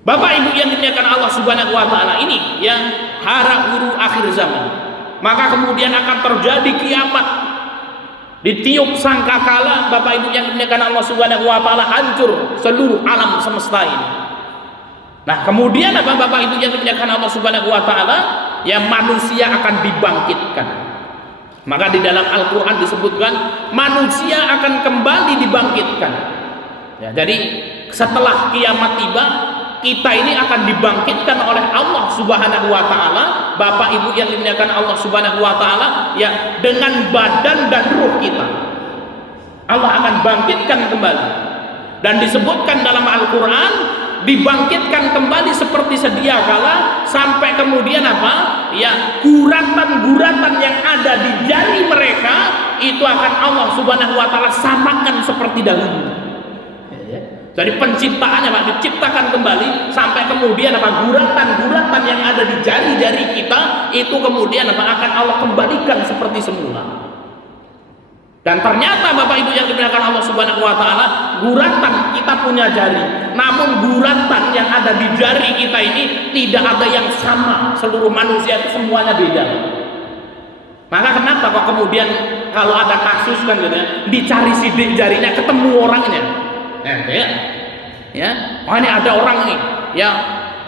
Bapak Ibu yang dimuliakan Allah Subhanahu wa taala, ini yang hara guru akhir zaman. Maka kemudian akan terjadi kiamat. Ditiup sangkakala, Bapak Ibu yang dimuliakan Allah Subhanahu wa taala, hancur seluruh alam semesta ini. Nah, kemudian apa Bapak Ibu yang dimuliakan Allah Subhanahu wa taala? Ya, manusia akan dibangkitkan. Maka di dalam Al-Qur'an disebutkan manusia akan kembali dibangkitkan. Ya, jadi setelah kiamat tiba, kita ini akan dibangkitkan oleh Allah Subhanahu wa taala, Bapak Ibu yang dimuliakan Allah Subhanahu wa taala, ya, dengan badan dan ruh kita. Allah akan bangkitkan kembali. Dan disebutkan dalam Al-Qur'an dibangkitkan kembali seperti sedia kala, sampai kemudian apa? Ya, guratan-guratan yang ada di jari mereka itu akan Allah Subhanahu wa taala samakan seperti dahulu. Jadi penciptaannya Pak, diciptakan kembali sampai kemudian apa? Guratan-guratan yang ada di jari-jari kita itu kemudian apa? Akan Allah kembalikan seperti semula. Dan ternyata Bapak Ibu yang dimuliakan Allah Subhanahu wa taala, guratan kita punya jari, namun guratan yang ada di jari kita ini tidak ada yang sama. Seluruh manusia itu semuanya beda. Maka kenapa kok kemudian kalau ada kasus kan gitu ya, dicari sidik jarinya ketemu orangnya. Ya, oh ini ada orang nih, ya,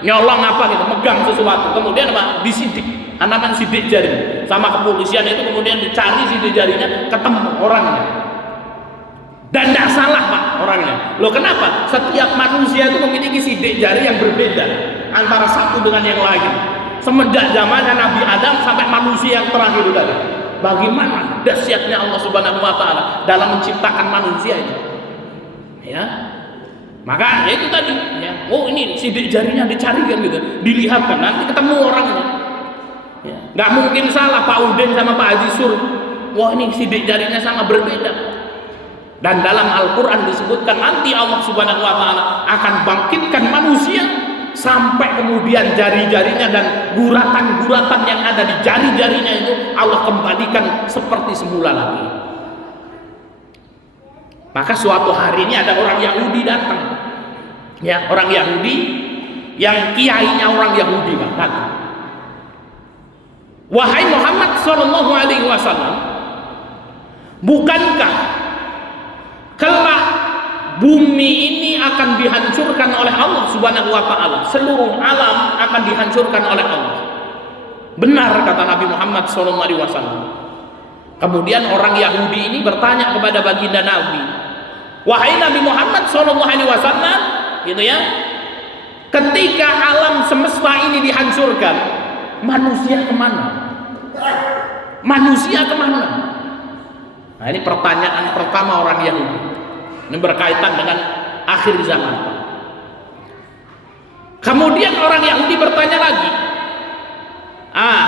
nyolong apa gitu, megang sesuatu, kemudian apa? Disidik, anakan sidik jari, sama kepolisian itu kemudian dicari sidik jarinya, ketemu orangnya. Dan tidak salah Pak orangnya. Loh kenapa? Setiap manusia itu memiliki sidik jari yang berbeda antara satu dengan yang lain. Semenjak zamannya Nabi Adam sampai manusia yang terakhir itu tadi. Bagaimana dahsyatnya Allah Subhanahu wa taala dalam menciptakan manusia ini. Ya, maka ya itu tadi, ya, oh ini sidik jarinya dicari kan gitu, dilihat kan, nanti ketemu orangnya. Ya, nggak mungkin salah Pak Udin sama Pak Haji Sur, wah ini sidik jarinya sama, berbeda. Dan dalam Al-Quran disebutkan nanti Allah Subhanahu wa taala akan bangkitkan manusia sampai kemudian jari-jarinya dan guratan-guratan yang ada di jari-jarinya itu Allah kembalikan seperti semula lagi. Maka suatu hari ini ada orang Yahudi datang, ya, orang Yahudi yang kiainya orang Yahudi datang. Wahai Muhammad Sallallahu Alaihi Wasallam, bukankah kelak bumi ini akan dihancurkan oleh Allah Subhanahu Wa Taala, seluruh alam akan dihancurkan oleh Allah? Benar kata Nabi Muhammad Sallallahu Alaihi Wasallam. Kemudian orang Yahudi ini bertanya kepada baginda Nabi, wahai Nabi Muhammad Sallallahu Alaihi Wasallam, gitu ya, ketika alam semesta ini dihancurkan, manusia kemana? Manusia kemana? Nah ini pertanyaan pertama orang Yahudi. Ini berkaitan dengan akhir zaman. kemudian orang Yahudi bertanya lagi.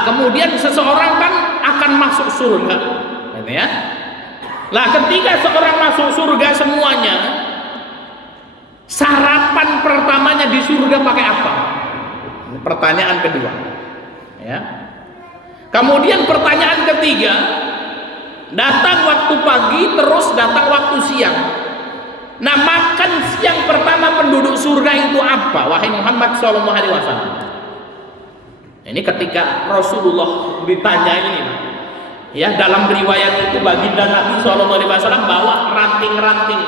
Kemudian seseorang kan akan masuk surga, gitu ya. Lah ketika seorang masuk surga semuanya, sarapan pertamanya di surga pakai apa? Pertanyaan kedua. Ya. Kemudian pertanyaan ketiga, datang waktu pagi terus datang waktu siang. Nah, makan siang pertama penduduk surga itu apa? Wahai Muhammad SAW. Ini ketika Rasulullah ditanya ini, ya, dalam riwayat itu baginda Nabi SAW bawa ranting-ranting,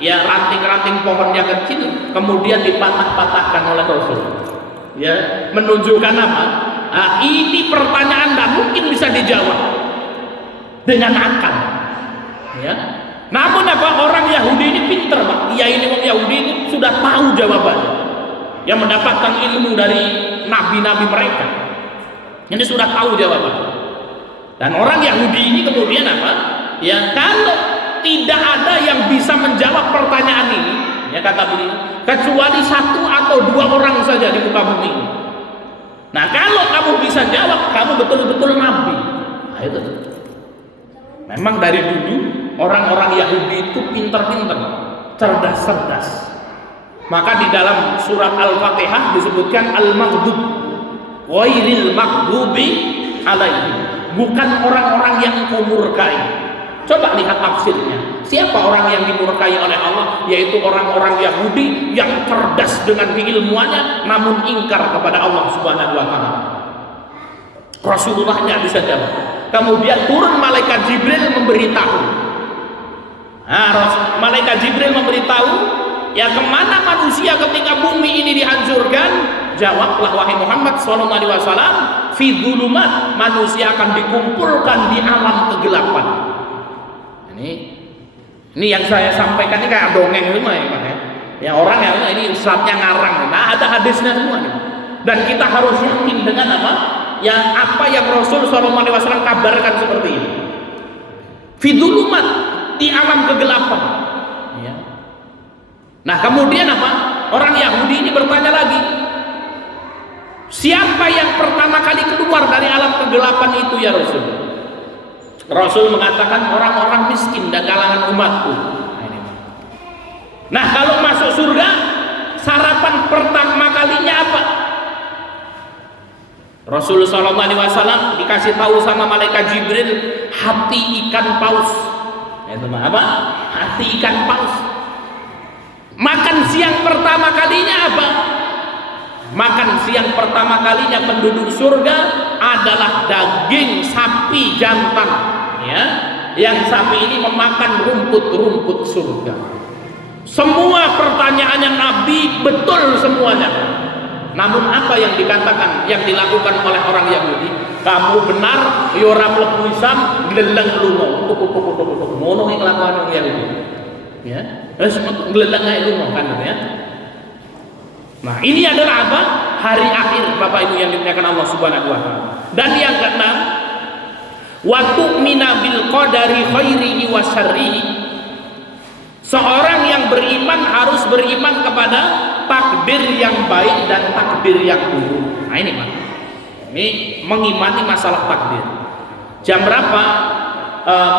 ya, ranting-ranting pohon yang kecil, kemudian dipatah-patahkan oleh Rasul, ya, menunjukkan apa? Ini pertanyaan tidak mungkin bisa dijawab dengan akal, ya. Namun orang Yahudi ini pinter, Pak. Ya, ini orang Yahudi ini sudah tahu jawabannya, yang mendapatkan ilmu dari nabi-nabi mereka. Ini sudah tahu jawabannya. Dan orang Yahudi ini kemudian apa? Ya, kalau tidak ada yang bisa menjawab pertanyaan ini, ya kata beliau, kecuali 1 atau 2 orang saja di muka bumi ini. Nah, kalau kamu bisa jawab, kamu betul-betul nabi. Nah, itu. Memang dari dulu orang-orang Yahudi itu pintar-pintar, cerdas-cerdas. Maka di dalam surat Al-Fatihah disebutkan al-maghdub ghairil maghdubi alaihim, bukan orang-orang yang engkau murkai. Coba lihat tafsirnya. Siapa orang yang dimurkai oleh Allah? Yaitu orang-orang Yahudi yang cerdas dengan keilmuannya namun ingkar kepada Allah Subhanahu wa taala. Rasulullahnya bisa jawab. Kemudian turun malaikat Jibril memberitahu. Malaikat Jibril memberitahu, ya, kemana manusia ketika bumi ini dihancurkan? Jawablah wahai Muhammad SAW, fi dzulumat, manusia akan dikumpulkan di alam kegelapan. Ini yang saya sampaikan ini kayak dongeng semua ya, Pak, ya. Ya, orang yang ini ustadznya ngarang. Nah, ada hadisnya semua nih. Dan kita harus yakin dengan apa? Ya, apa yang Rasul SAW kabarkan seperti ini. Fi dzulumat, di alam kegelapan. Ya. Nah, kemudian apa? Orang Yahudi ini bertanya lagi, siapa yang pertama kali keluar dari alam kegelapan itu ya Rasul? Rasul mengatakan orang-orang miskin dan kalangan umatku. Nah, kalau masuk surga, sarapan pertama kalinya apa? Rasulullah SAW dikasih tahu sama malaikat Jibril, hati ikan paus. Itu apa? Hati ikan paus. Makan siang pertama kalinya apa? Makan siang pertama kalinya penduduk surga adalah daging sapi jantan, ya. Yang sapi ini memakan rumput-rumput surga. Semua pertanyaannya Nabi betul semuanya. Namun apa yang dikatakan, yang dilakukan oleh orang Yahudi? Kamu benar, yora mlebu Islam, gleleng lunga. Ngono yang lakukan orang Yahudi. Ya, terus gleleng ae lunga kan ya. Nah, ini adalah apa? Hari akhir, Bapak Ibu yang dimuliakan Allah Subhanahu wa taala. Dan yang keenam, wa tu'mina bil qadari khairihi wa syarrihi. Seorang yang beriman harus beriman kepada takdir yang baik dan takdir yang buruk. Nah, ini Pak. Ini mengimani masalah takdir. Jam berapa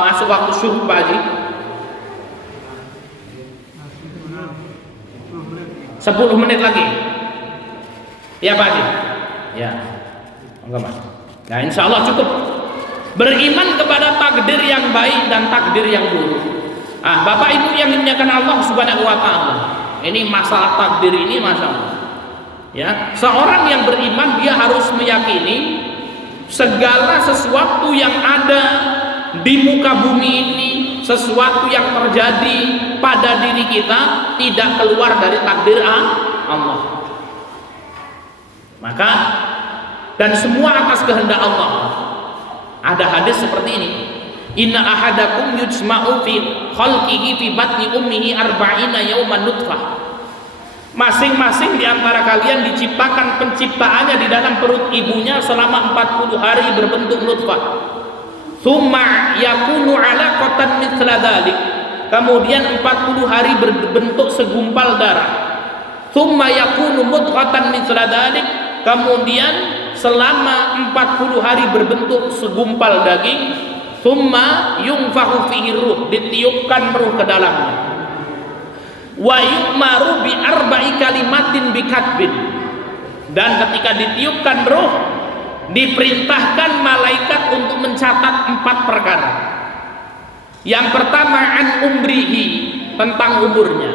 masuk waktu subuh Pak Haji? 10 menit lagi. Ya Pak Haji? Ya. Enggak Mas. Nah, insya Allah cukup. Beriman kepada takdir yang baik dan takdir yang buruk. Bapak Ibu yang dimuliakan Allah Subhanahu wa taala. Ini masalah takdir ini masalah. Ya, seorang yang beriman dia harus meyakini segala sesuatu yang ada di muka bumi ini, sesuatu yang terjadi pada diri kita tidak keluar dari takdir Allah. Maka dan semua atas kehendak Allah. Ada hadis seperti ini. Inna ahadakum yujma'u fi khalqihi fi batni ummihi arba'ina yawman nutfah. Masing-masing di antara kalian diciptakan penciptaannya di dalam perut ibunya selama 40 hari berbentuk nutfah. Tsumma yakunu 'alaqatan mithla dzalik. Kemudian 40 hari berbentuk segumpal darah. Tsumma yakunu mudghatan mithla dzalik, kemudian selama 40 hari berbentuk segumpal daging. Tsumma yunfakhu fihi ruh, ditiupkan ruh ke dalamnya. Wa yu'maru bi arba'i kalimatin bikatbin, dan ketika ditiupkan ruh diperintahkan malaikat untuk mencatat 4 perkara. Yang pertama an umrihi, tentang umurnya.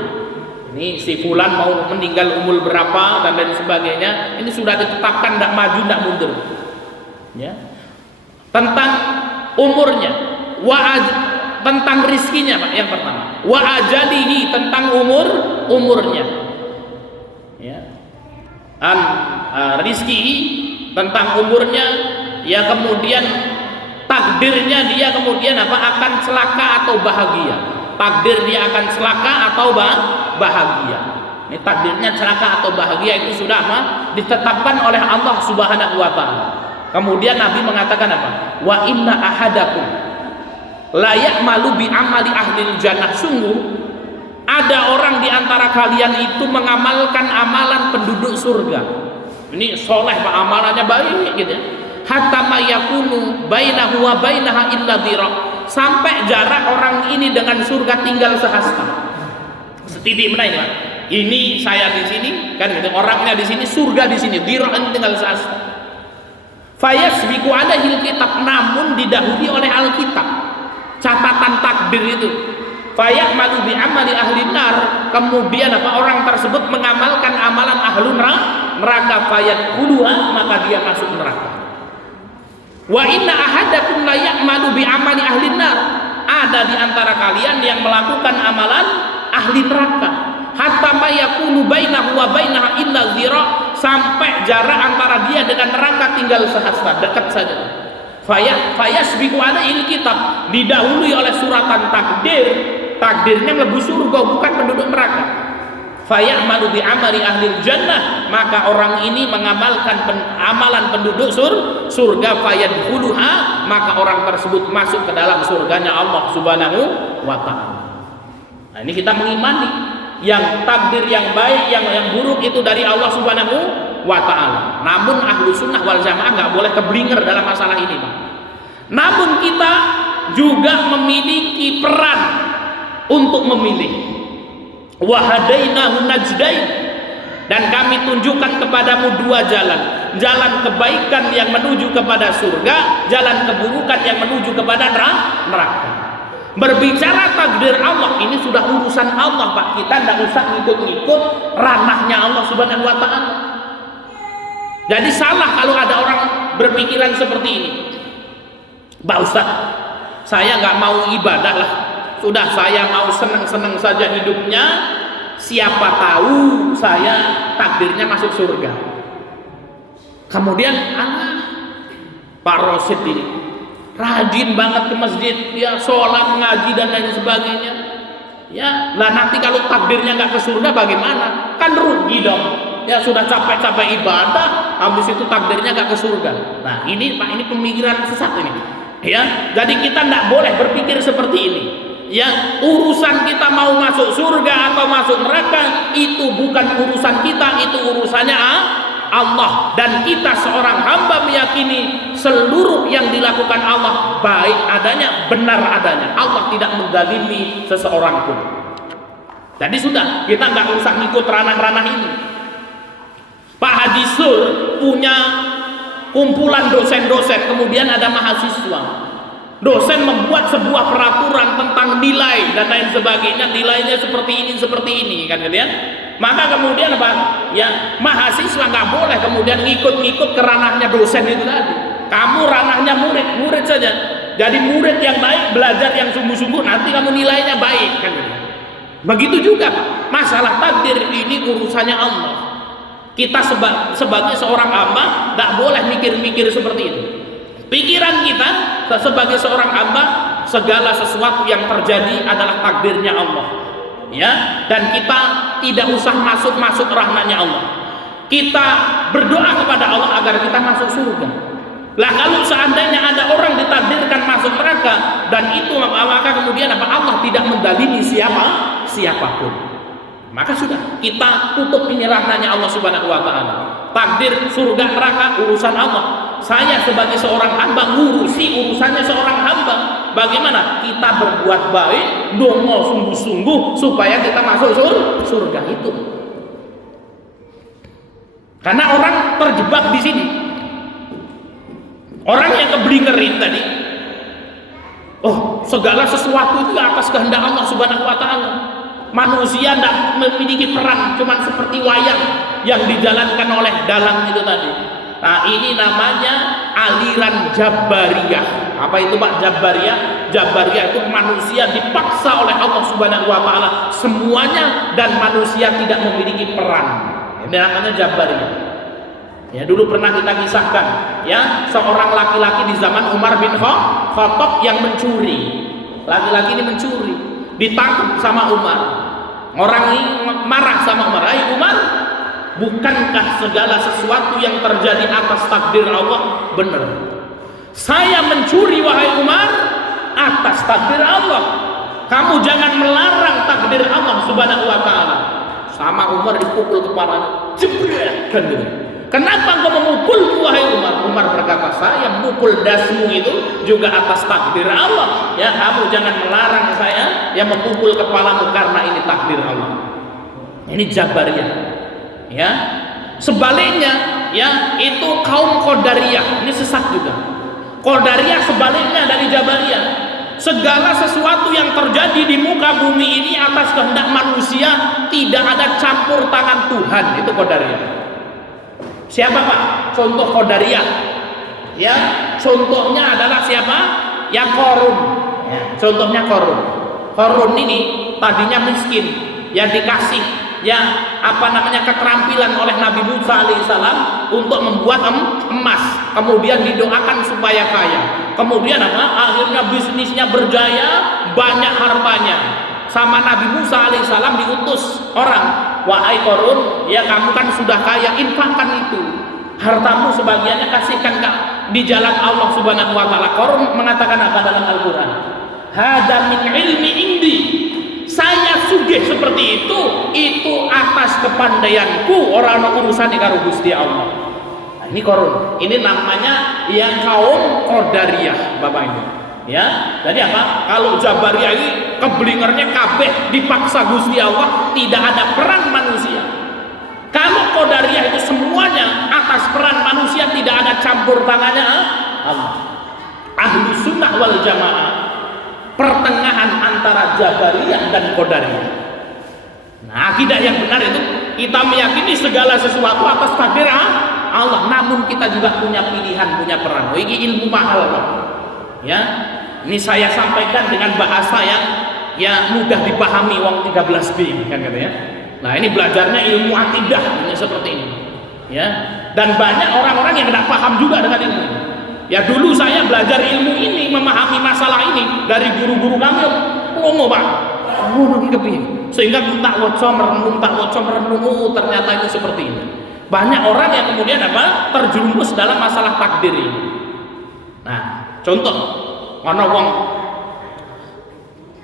Ini si fulan mau meninggal umur berapa dan lain sebagainya, ini sudah ditetapkan, tidak maju tidak mundur, ya. Tentang umurnya, tentang rizkinya, Pak, yang pertama. Wa ajalihi, tentang umurnya, ya. Rizki, tentang umurnya, ya. Kemudian takdirnya dia kemudian akan celaka atau bahagia. Takdir dia akan celaka atau bahagia. Ini takdirnya celaka atau bahagia itu sudah ditetapkan oleh Allah Subhanahu wa taala. Kemudian Nabi mengatakan apa? Wa inna ahadakum la ya'malu bi amali ahlil jannah. Sungguh ada orang di antara kalian itu mengamalkan amalan penduduk surga. Ini soleh, Pak, amalannya baik gitu ya. Hatta ma yakunu bainahu wa bainaha illa dhira, sampai jarak orang ini dengan surga tinggal sehasta. Setitik mana ini, Pak? Ini saya di sini, kan gitu. Orangnya di sini, surga di sini, dhira tinggal sehasta. Fayasbiqu alaihil kitab, namun didahului oleh Alkitab, catatan takdir itu. Fayamalu bi amali ahli nar, kemudian orang tersebut mengamalkan amalan ahlu neraka, fayadkhuluha, maka dia masuk neraka. Wa inna ahadakum la ya'malu bi amali ahli nar, ada di antara kalian yang melakukan amalan ahli neraka. Hatta ma yakunu bainahu wa bainaha illa dhira, sampai jarak antara dia dengan neraka tinggal sehasta, dekat saja. Fayasbiqu alaihil kitab, didahului oleh suratan takdir, takdirnya mlebu surga, bukan penduduk neraka. Fayamalu bi amali ahli jannah, maka orang ini mengamalkan amalan penduduk surga. Fayadkhuluha, maka orang tersebut masuk ke dalam surganya Allah Subhanahu wa taala. Nah, ini kita mengimani yang takdir yang baik, yang buruk itu dari Allah Subhanahu wa taala. Namun ahlu sunnah wal jamaah nggak boleh keblinger dalam masalah ini, Pak. Namun kita juga memiliki peran untuk memilih. Wahadainahu najdain, dan kami tunjukkan kepadamu 2 jalan, jalan kebaikan yang menuju kepada surga, jalan keburukan yang menuju kepada neraka. Berbicara takdir Allah, ini sudah urusan Allah, Pak. Kita tidak usah ngikut-ngikut ranahnya Allah Subhanahu wa taala. Jadi salah kalau ada orang berpikiran seperti ini. Pak Ustaz, saya nggak mau ibadah lah, sudah saya mau seneng-seneng saja hidupnya, siapa tahu saya takdirnya masuk surga. Kemudian Pak Rosid ini rajin banget ke masjid, ya, sholat, ngaji dan lain sebagainya, ya. Lah nanti kalau takdirnya nggak ke surga bagaimana? Kan rugi dong. Ya, sudah capek-capek ibadah, habis itu takdirnya nggak ke surga. Nah ini, Pak, ini pemikiran sesat ini, ya. Jadi kita tidak boleh berpikir seperti ini. Ya, urusan kita mau masuk surga atau masuk neraka itu bukan urusan kita, itu urusannya Allah. Dan kita seorang hamba meyakini seluruh yang dilakukan Allah baik adanya, benar adanya. Allah tidak menzalimi seseorang pun. Jadi sudah, kita nggak usah ngikut ranah-ranah ini. Pak Haji Sur punya kumpulan dosen-dosen, kemudian ada mahasiswa. Dosen membuat sebuah peraturan tentang nilai dan lain sebagainya, nilainya seperti ini kan, gitu ya. Maka kemudian apa? Ya, mahasiswa nggak boleh kemudian ngikut-ngikut ke ranahnya dosen itu tadi. Kamu ranahnya murid saja. Jadi murid yang baik, belajar yang sungguh-sungguh, nanti kamu nilainya baik kan, gitu. Begitu juga, Pak. Masalah takdir ini urusannya Allah. Kita sebagai seorang hamba nggak boleh mikir-mikir seperti itu. Pikiran kita sebagai seorang hamba, segala sesuatu yang terjadi adalah takdirnya Allah, ya. Dan kita tidak usah masuk rahmanya Allah. Kita berdoa kepada Allah agar kita masuk surga. Lah kalau seandainya ada orang ditakdirkan masuk neraka, dan itu maka kemudian Allah tidak mendalimi siapapun. Maka sudah, kita tutup ini rahmanya Allah Subhanahu wa taala. Takdir surga neraka urusan Allah. Saya sebagai seorang hamba ngurusi urusannya seorang hamba. Bagaimana kita berbuat baik, dongo sungguh-sungguh supaya kita masuk surga itu. Karena orang terjebak di sini. Orang yang keblinger tadi, oh, segala sesuatu itu atas kehendak Allah Subhanahu wa taala. Manusia tidak memiliki peran, cuma seperti wayang yang dijalankan oleh dalang itu tadi. Nah, ini namanya aliran Jabariyah. Apa itu Pak Jabariyah? Jabariyah itu manusia dipaksa oleh Allah Subhanahu wa taala semuanya dan manusia tidak memiliki peran. Ini namanya Jabariyah. Ya, dulu pernah kita kisahkan ya, seorang laki-laki di zaman Umar bin Khattab yang mencuri. Laki-laki ini mencuri, ditangkap sama Umar. Orang ini marah sama Umar. "Hai Umar, bukankah segala sesuatu yang terjadi atas takdir Allah benar? Saya mencuri wahai Umar atas takdir Allah. Kamu jangan melarang takdir Allah Subhanahu wa taala." Sama Umar dipukul kepalanya. Jebret kan gitu. "Kenapa engkau memukul wahai Umar?" Umar berkata, "Saya memukul dasmu itu juga atas takdir Allah. Ya, kamu jangan melarang saya yang memukul kepalamu karena ini takdir Allah." Ini Jabariyah. Ya. Sebaliknya, ya, itu kaum Qadariyah. Ini sesat juga. Qadariyah sebaliknya dari Jabariyah. Segala sesuatu yang terjadi di muka bumi ini atas kehendak manusia, tidak ada campur tangan Tuhan. Itu Qadariyah. Siapa Pak? Contoh Qadariyah. Ya, contohnya adalah siapa? Ya Qarun. Ya, contohnya Qarun. Qarun ini tadinya miskin, yang dikasih keterampilan oleh Nabi Musa alaihissalam untuk membuat emas. Kemudian didoakan supaya kaya. Kemudian akhirnya bisnisnya berjaya, banyak hartanya. Sama Nabi Musa alaihissalam diutus orang, "Wahai Qarun, ya kamu kan sudah kaya, infakkan itu. Hartamu sebagiannya kasihkan di jalan Allah Subhanahu wa taala." Qarun mengatakan apa dalam Al-Qur'an? "Hada min ilmi indi." Saya sugih seperti itu atas kepandaianku, orang urusan karo Gusti Allah. Nah, ini Qarun. Ini namanya yang kaum Qadariyah, Bapak Ibu. Ya, jadi apa? Kalau Jabariyah ini keblingernya kabeh dipaksa Gusti Allah, tidak ada peran manusia. Kalau Qadariyah itu semuanya atas peran manusia, tidak ada campur tangannya Allah. Ahlu sunnah wal jamaah, pertengahan antara Jabariyah dan Qadariyah. Nah, akidah yang benar itu kita meyakini segala sesuatu atas takdir Allah, namun kita juga punya pilihan, punya peran. Oh, ini ilmu mahal, Pak. Ya, ini saya sampaikan dengan bahasa yang mudah dipahami wong 13B kan katanya. Nah, ini belajarnya ilmu akidah ini seperti ini. Ya, dan banyak orang-orang yang tidak paham juga dengan ilmu ini. Ya, dulu saya belajar ilmu ini, memahami masalah ini dari guru-guru kami. Ngono, Pak. Ngono iki kepiye? Sehingga tak waca merenung, ternyata itu seperti ini. Banyak orang yang kemudian terjerumus dalam masalah takdir ini. Nah, contoh, ana wong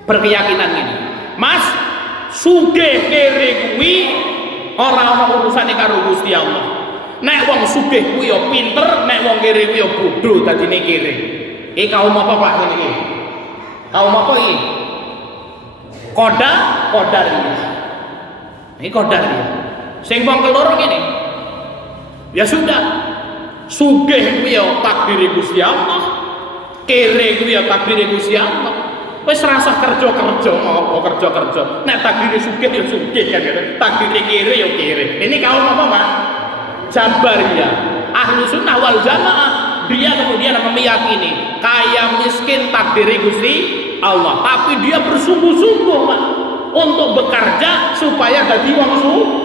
berkeyakinan ini, "Mas, sugih kere kuwi ora ana urusane karo Gusti Allah. Nek wong sugih kuwi ya pinter, nek wong kere kuwi ya bodoh dadine kere." Iki kaum apa Pak ngene iki? Kaum apa iki? Qadariyah. Ini Qadariyah. Sing wong keloro ngene. Ya sudah, sugih kuwi ya takdir Gusti Allah, kere kuwi ya takdir Gusti Allah. Wis rasah kerja-kerja apa kerja-kerja. Nek takdir sugih ya sugih kan gitu. Takdir kere ya kere. Ini kaum apa, Pak? Jabariyah. Ahlu sunnah wal jamaah, dia kemudian meyakini kaya miskin takdir Gusti Allah, tapi dia bersungguh-sungguh, Pak, untuk bekerja supaya jadi wong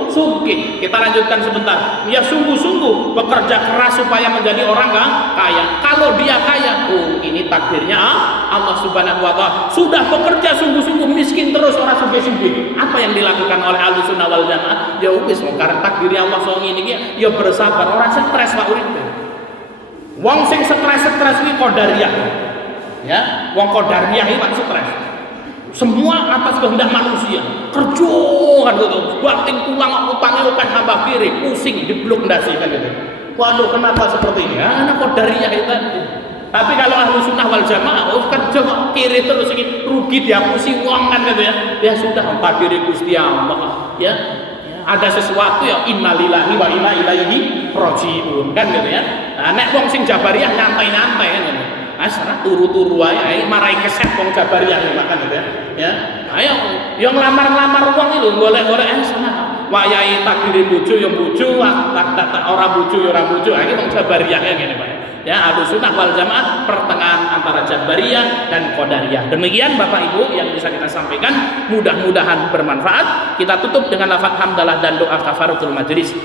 sugih. Kita lanjutkan sebentar. Dia sungguh-sungguh bekerja keras supaya menjadi orang kaya. Kalau dia kaya, oh ini takdirnya Allah Subhanahu wa taala. Sudah bekerja sungguh-sungguh, miskin terus orang sugih-sugih. Apa yang dilakukan oleh Ahlussunnah wal Jamaah? Ya wis karena takdirnya Allah soal ini ya bersabar. Orang stres Pak urip. Wong sing stres iki Qadariyah. Ya, wong Qadariyah iki Pak stres. Semua atas kehendak manusia. Kerja kan gitu. Banting tulang utangnya open tambah kiri, pusing diblok ndasi kan gitu. Waduh, kenapa seperti ini? Anak qadariyah itu. Tapi kalau ahlu sunnah wal jamaah, kerja kiri terus ini rugi dihapusi uang kan gitu ya. Ya sudah, takdiri Gusti Allah ya. Ada sesuatu ya innalillahi wa inna ilaihi rajiun kan gitu ya. Nah, nek wong sing Jabariyah nyantai-nyantai kan gitu. Asal turu-turu ae marai keset wong Jabariyah kan gitu ya. Ya. Ayo yang ngelamar-ngelamar wong iki lho golek-golek sana. Wayahe takdiri bojo ya bojo, tak ora bojo ya ora bojo. Iki wong Jabariyah ya ngene Pak. Ya, Ahlus Sunnah wal Jamaah pertengahan antara Jabariyah dan Qadariyah. Demikian Bapak Ibu yang bisa kita sampaikan, mudah-mudahan bermanfaat. Kita tutup dengan lafaz hamdalah dan doa kafaratul majlis.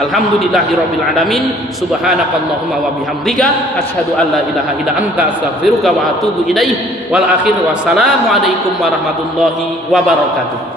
Alhamdulillahirabbil alamin, subhanakallahumma wa bihamdika asyhadu an la ilaha illa anta astaghfiruka wa atubu ilaik. Wal akhir wassalamu alaikum warahmatullahi wabarakatuh.